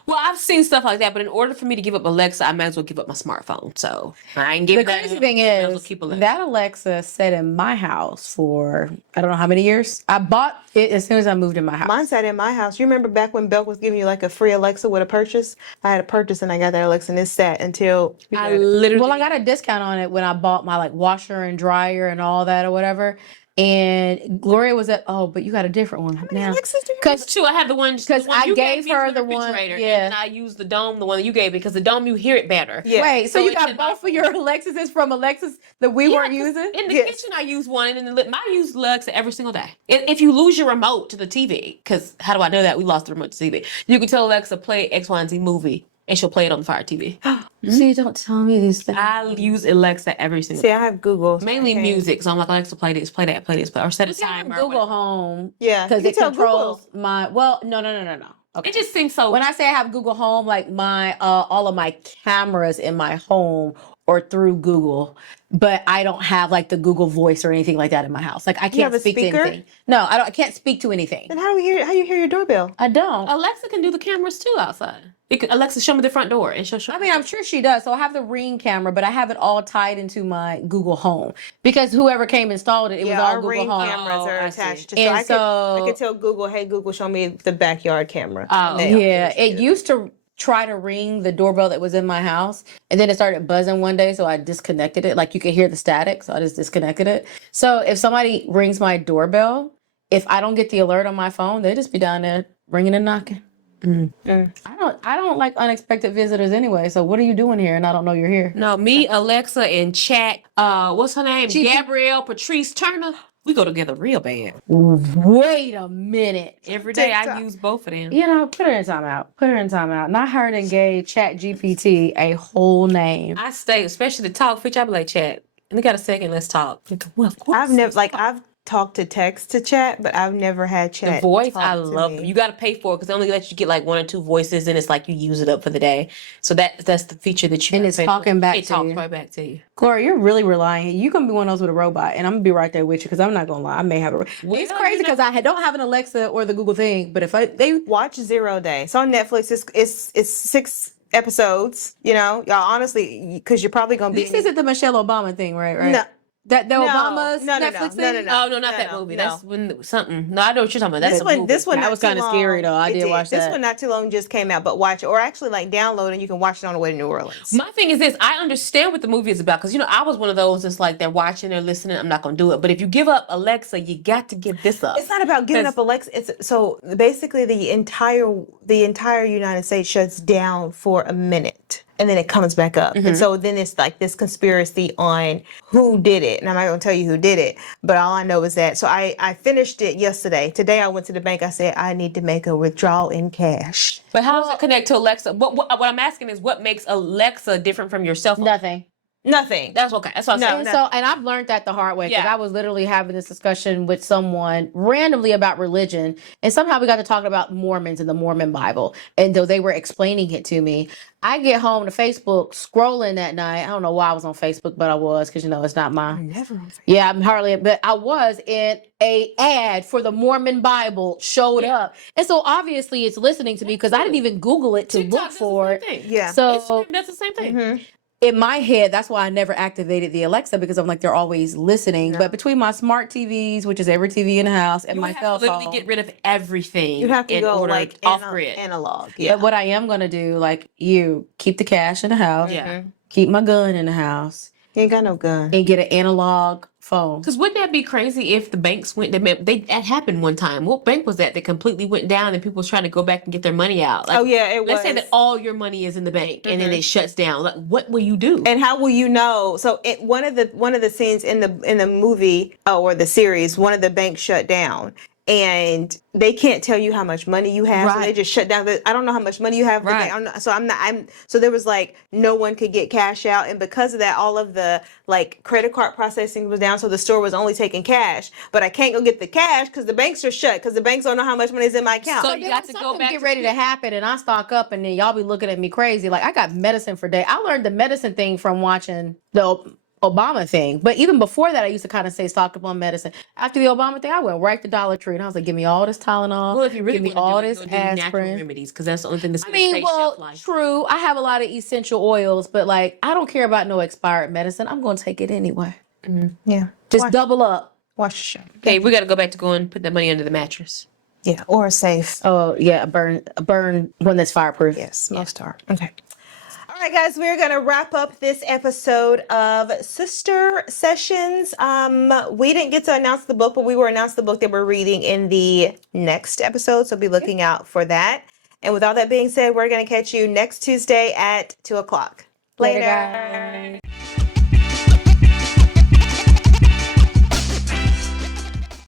Well, I've seen stuff like that, but in order for me to give up Alexa, I might as well give up my smartphone. So I ain't The giving that. crazy thing Might as well is keep Alexa. that Alexa sat in my house for I don't know how many years. I bought it as soon as I moved in my house. Mine sat in my house. You remember back when Belk was giving you like a free Alexa with a purchase? I had a purchase and I got that Alexa and it sat until I literally. Well, I got a discount on it when I bought my like washer and dryer and all that or whatever. And Gloria was at, oh, but you got a different one now. Alexas do you have? Because Too, I had the one Because I you gave me her for the one, refrigerator, yeah. and I used the dome, the one that you gave me, because the dome you hear it better. Yeah. Wait, so you it's got in both my- of your Alexas from Alexis that we weren't 'cause using? In the Yes. kitchen, I use one, and I use Alexa every single day. If you lose your remote to the TV, because how do I know that we lost the remote to the TV? You can tell Alexa play X, Y, and Z movie, and she'll play it on the Fire TV. See, don't tell me these things. I use Alexa every single See, day. I have Google. Mainly Okay. music, so I'm like, Alexa, play this, play that, play this, or set a You can have timer. or Google whatever. Home. Yeah, Because you it tell controls my, well, no. Okay. It just seems so. When I say I have Google Home, like my all of my cameras in my home or through Google, but I don't have like the Google Voice or anything like that in my house. Like I have can't a speak speaker? to anything. No, I can't speak to anything. Then how you hear your doorbell? I don't. Alexa can do the cameras too outside. Alexa, show me the front door, and she'll show. I mean, I'm sure she does. So I have the Ring camera, but I have it all tied into my Google Home because whoever came installed it, it was all our Google Ring Home. cameras are I see. attached. And I so- could tell Google, hey Google, show me the backyard camera. Oh, And Yeah, it used to try to ring the doorbell that was in my house, and then it started buzzing one day, so I disconnected it. Like you could hear the static, so I just disconnected it. So if somebody rings my doorbell, if I don't get the alert on my phone, they just be down there ringing and knocking. I don't like unexpected visitors anyway. So what are you doing here? And I don't know you're here. No, me, Alexa, and chat. What's her name? She- Gabrielle Patrice Turner. We go together real bad. Wait a minute. Every day I TikTok. use both of them. You know, put her in timeout. Put her in timeout. Not her and gave Chat GPT a whole name. I stay, especially the talk feature. I be like, chat. And we got a second. Let's talk. Well, of course. I've talked to text to chat, but I've never had The chat. voice, talk I to love me. them. You got to pay for it because they only let you get like 1 or 2 voices, and it's like you use it up for the day. So that's the feature that you. And gotta it's pay for. talking back It to talks you. right back to you. Gloria, you're really relying. You're gonna be one of those with a robot, and I'm gonna be right there with you because I'm not gonna lie. I may have a. It's Well, crazy you know- because I don't have an Alexa or the Google thing, but if they Watch 0 Day. It's on Netflix. It's 6 episodes. You know, y'all honestly, because you're probably gonna be. this isn't the Michelle Obama thing, right? No, That the Obama's Netflix thing? No. Oh, no, not that movie. That's when something. No, I know what you're talking about. That's this one that was kind of scary though. I did watch that. This one not too long just came out, but watch it, or actually like download and you can watch it on the way to New Orleans. My thing is this: I understand what the movie is about because I was one of those that's like they're watching, they're listening. I'm not gonna do it, but if you give up Alexa, you got to give this up. It's not about giving up Alexa. It's so basically the entire United States shuts down for a minute. And then it comes back up. And so then it's like this conspiracy on who did it. And I'm not going to tell you who did it. But all I know is that. So I finished it yesterday. Today I went to the bank. I said, I need to make a withdrawal in cash. But how does it connect to Alexa? What I'm asking is what makes Alexa different from your cell phone? Nothing. That's okay. That's what I'm saying. And I've learned that the hard way because I was literally having this discussion with someone randomly about religion, and somehow we got to talking about Mormons and the Mormon Bible, and though they were explaining it to me, I get home to Facebook scrolling that night. I don't know why I was on Facebook, but I was because it's not my. I'm never on Facebook. Yeah, I'm hardly, but I was, and a ad for the Mormon Bible showed up, and so obviously it's listening to me because I didn't even Google it to look for it. Yeah, so that's the same thing. In my head, that's why I never activated the Alexa because I'm like, they're always listening. But between my smart TVs, which is every TV in the house, and my cell phone, literally get rid of everything. You have to go like off grid, analog. Yeah. But what I am gonna do, like you, keep the cash in the house. Yeah. Keep my gun in the house. You ain't got no gun. And get an analog phone. Because wouldn't that be crazy if the banks went? That happened one time. What bank was that completely went down and people was trying to go back and get their money out? Like, it was. Let's say that all your money is in the bank and then it shuts down. Like, what will you do? And how will you know? So one of the scenes in the movie or the series, one of the banks shut down. And they can't tell you how much money you have, so they just shut down. I don't know how much money you have. Right. So there was like no one could get cash out, and because of that, all of the like credit card processing was down. So the store was only taking cash, but I can't go get the cash because the banks are shut because the banks don't know how much money is in my account. So you got to go back. Get ready to happen, and I stock up, and then y'all be looking at me crazy. Like I got medicine for days. I learned the medicine thing from watching the Obama thing. But even before that, I used to kind of say stock up on medicine. After the Obama thing, I went right to Dollar Tree and I was like, give me all this Tylenol. Well, if you really give me all this aspirin. Natural remedies, because that's the only thing that's shelf life. True. I have a lot of essential oils, but like, I don't care about no expired medicine. I'm going to take it anyway. Yeah. Just double up. Watch the show. Okay, we got to go back to going put that money under the mattress. Yeah, or a safe. Oh, yeah, a burn one that's fireproof. Yes, most are. Okay. All right, guys, we're going to wrap up this episode of Sister Sessions. We didn't get to announce the book, but we will announce the book that we're reading in the next episode, so be looking out for that. And with all that being said, we're going to catch you next Tuesday at 2:00. Later.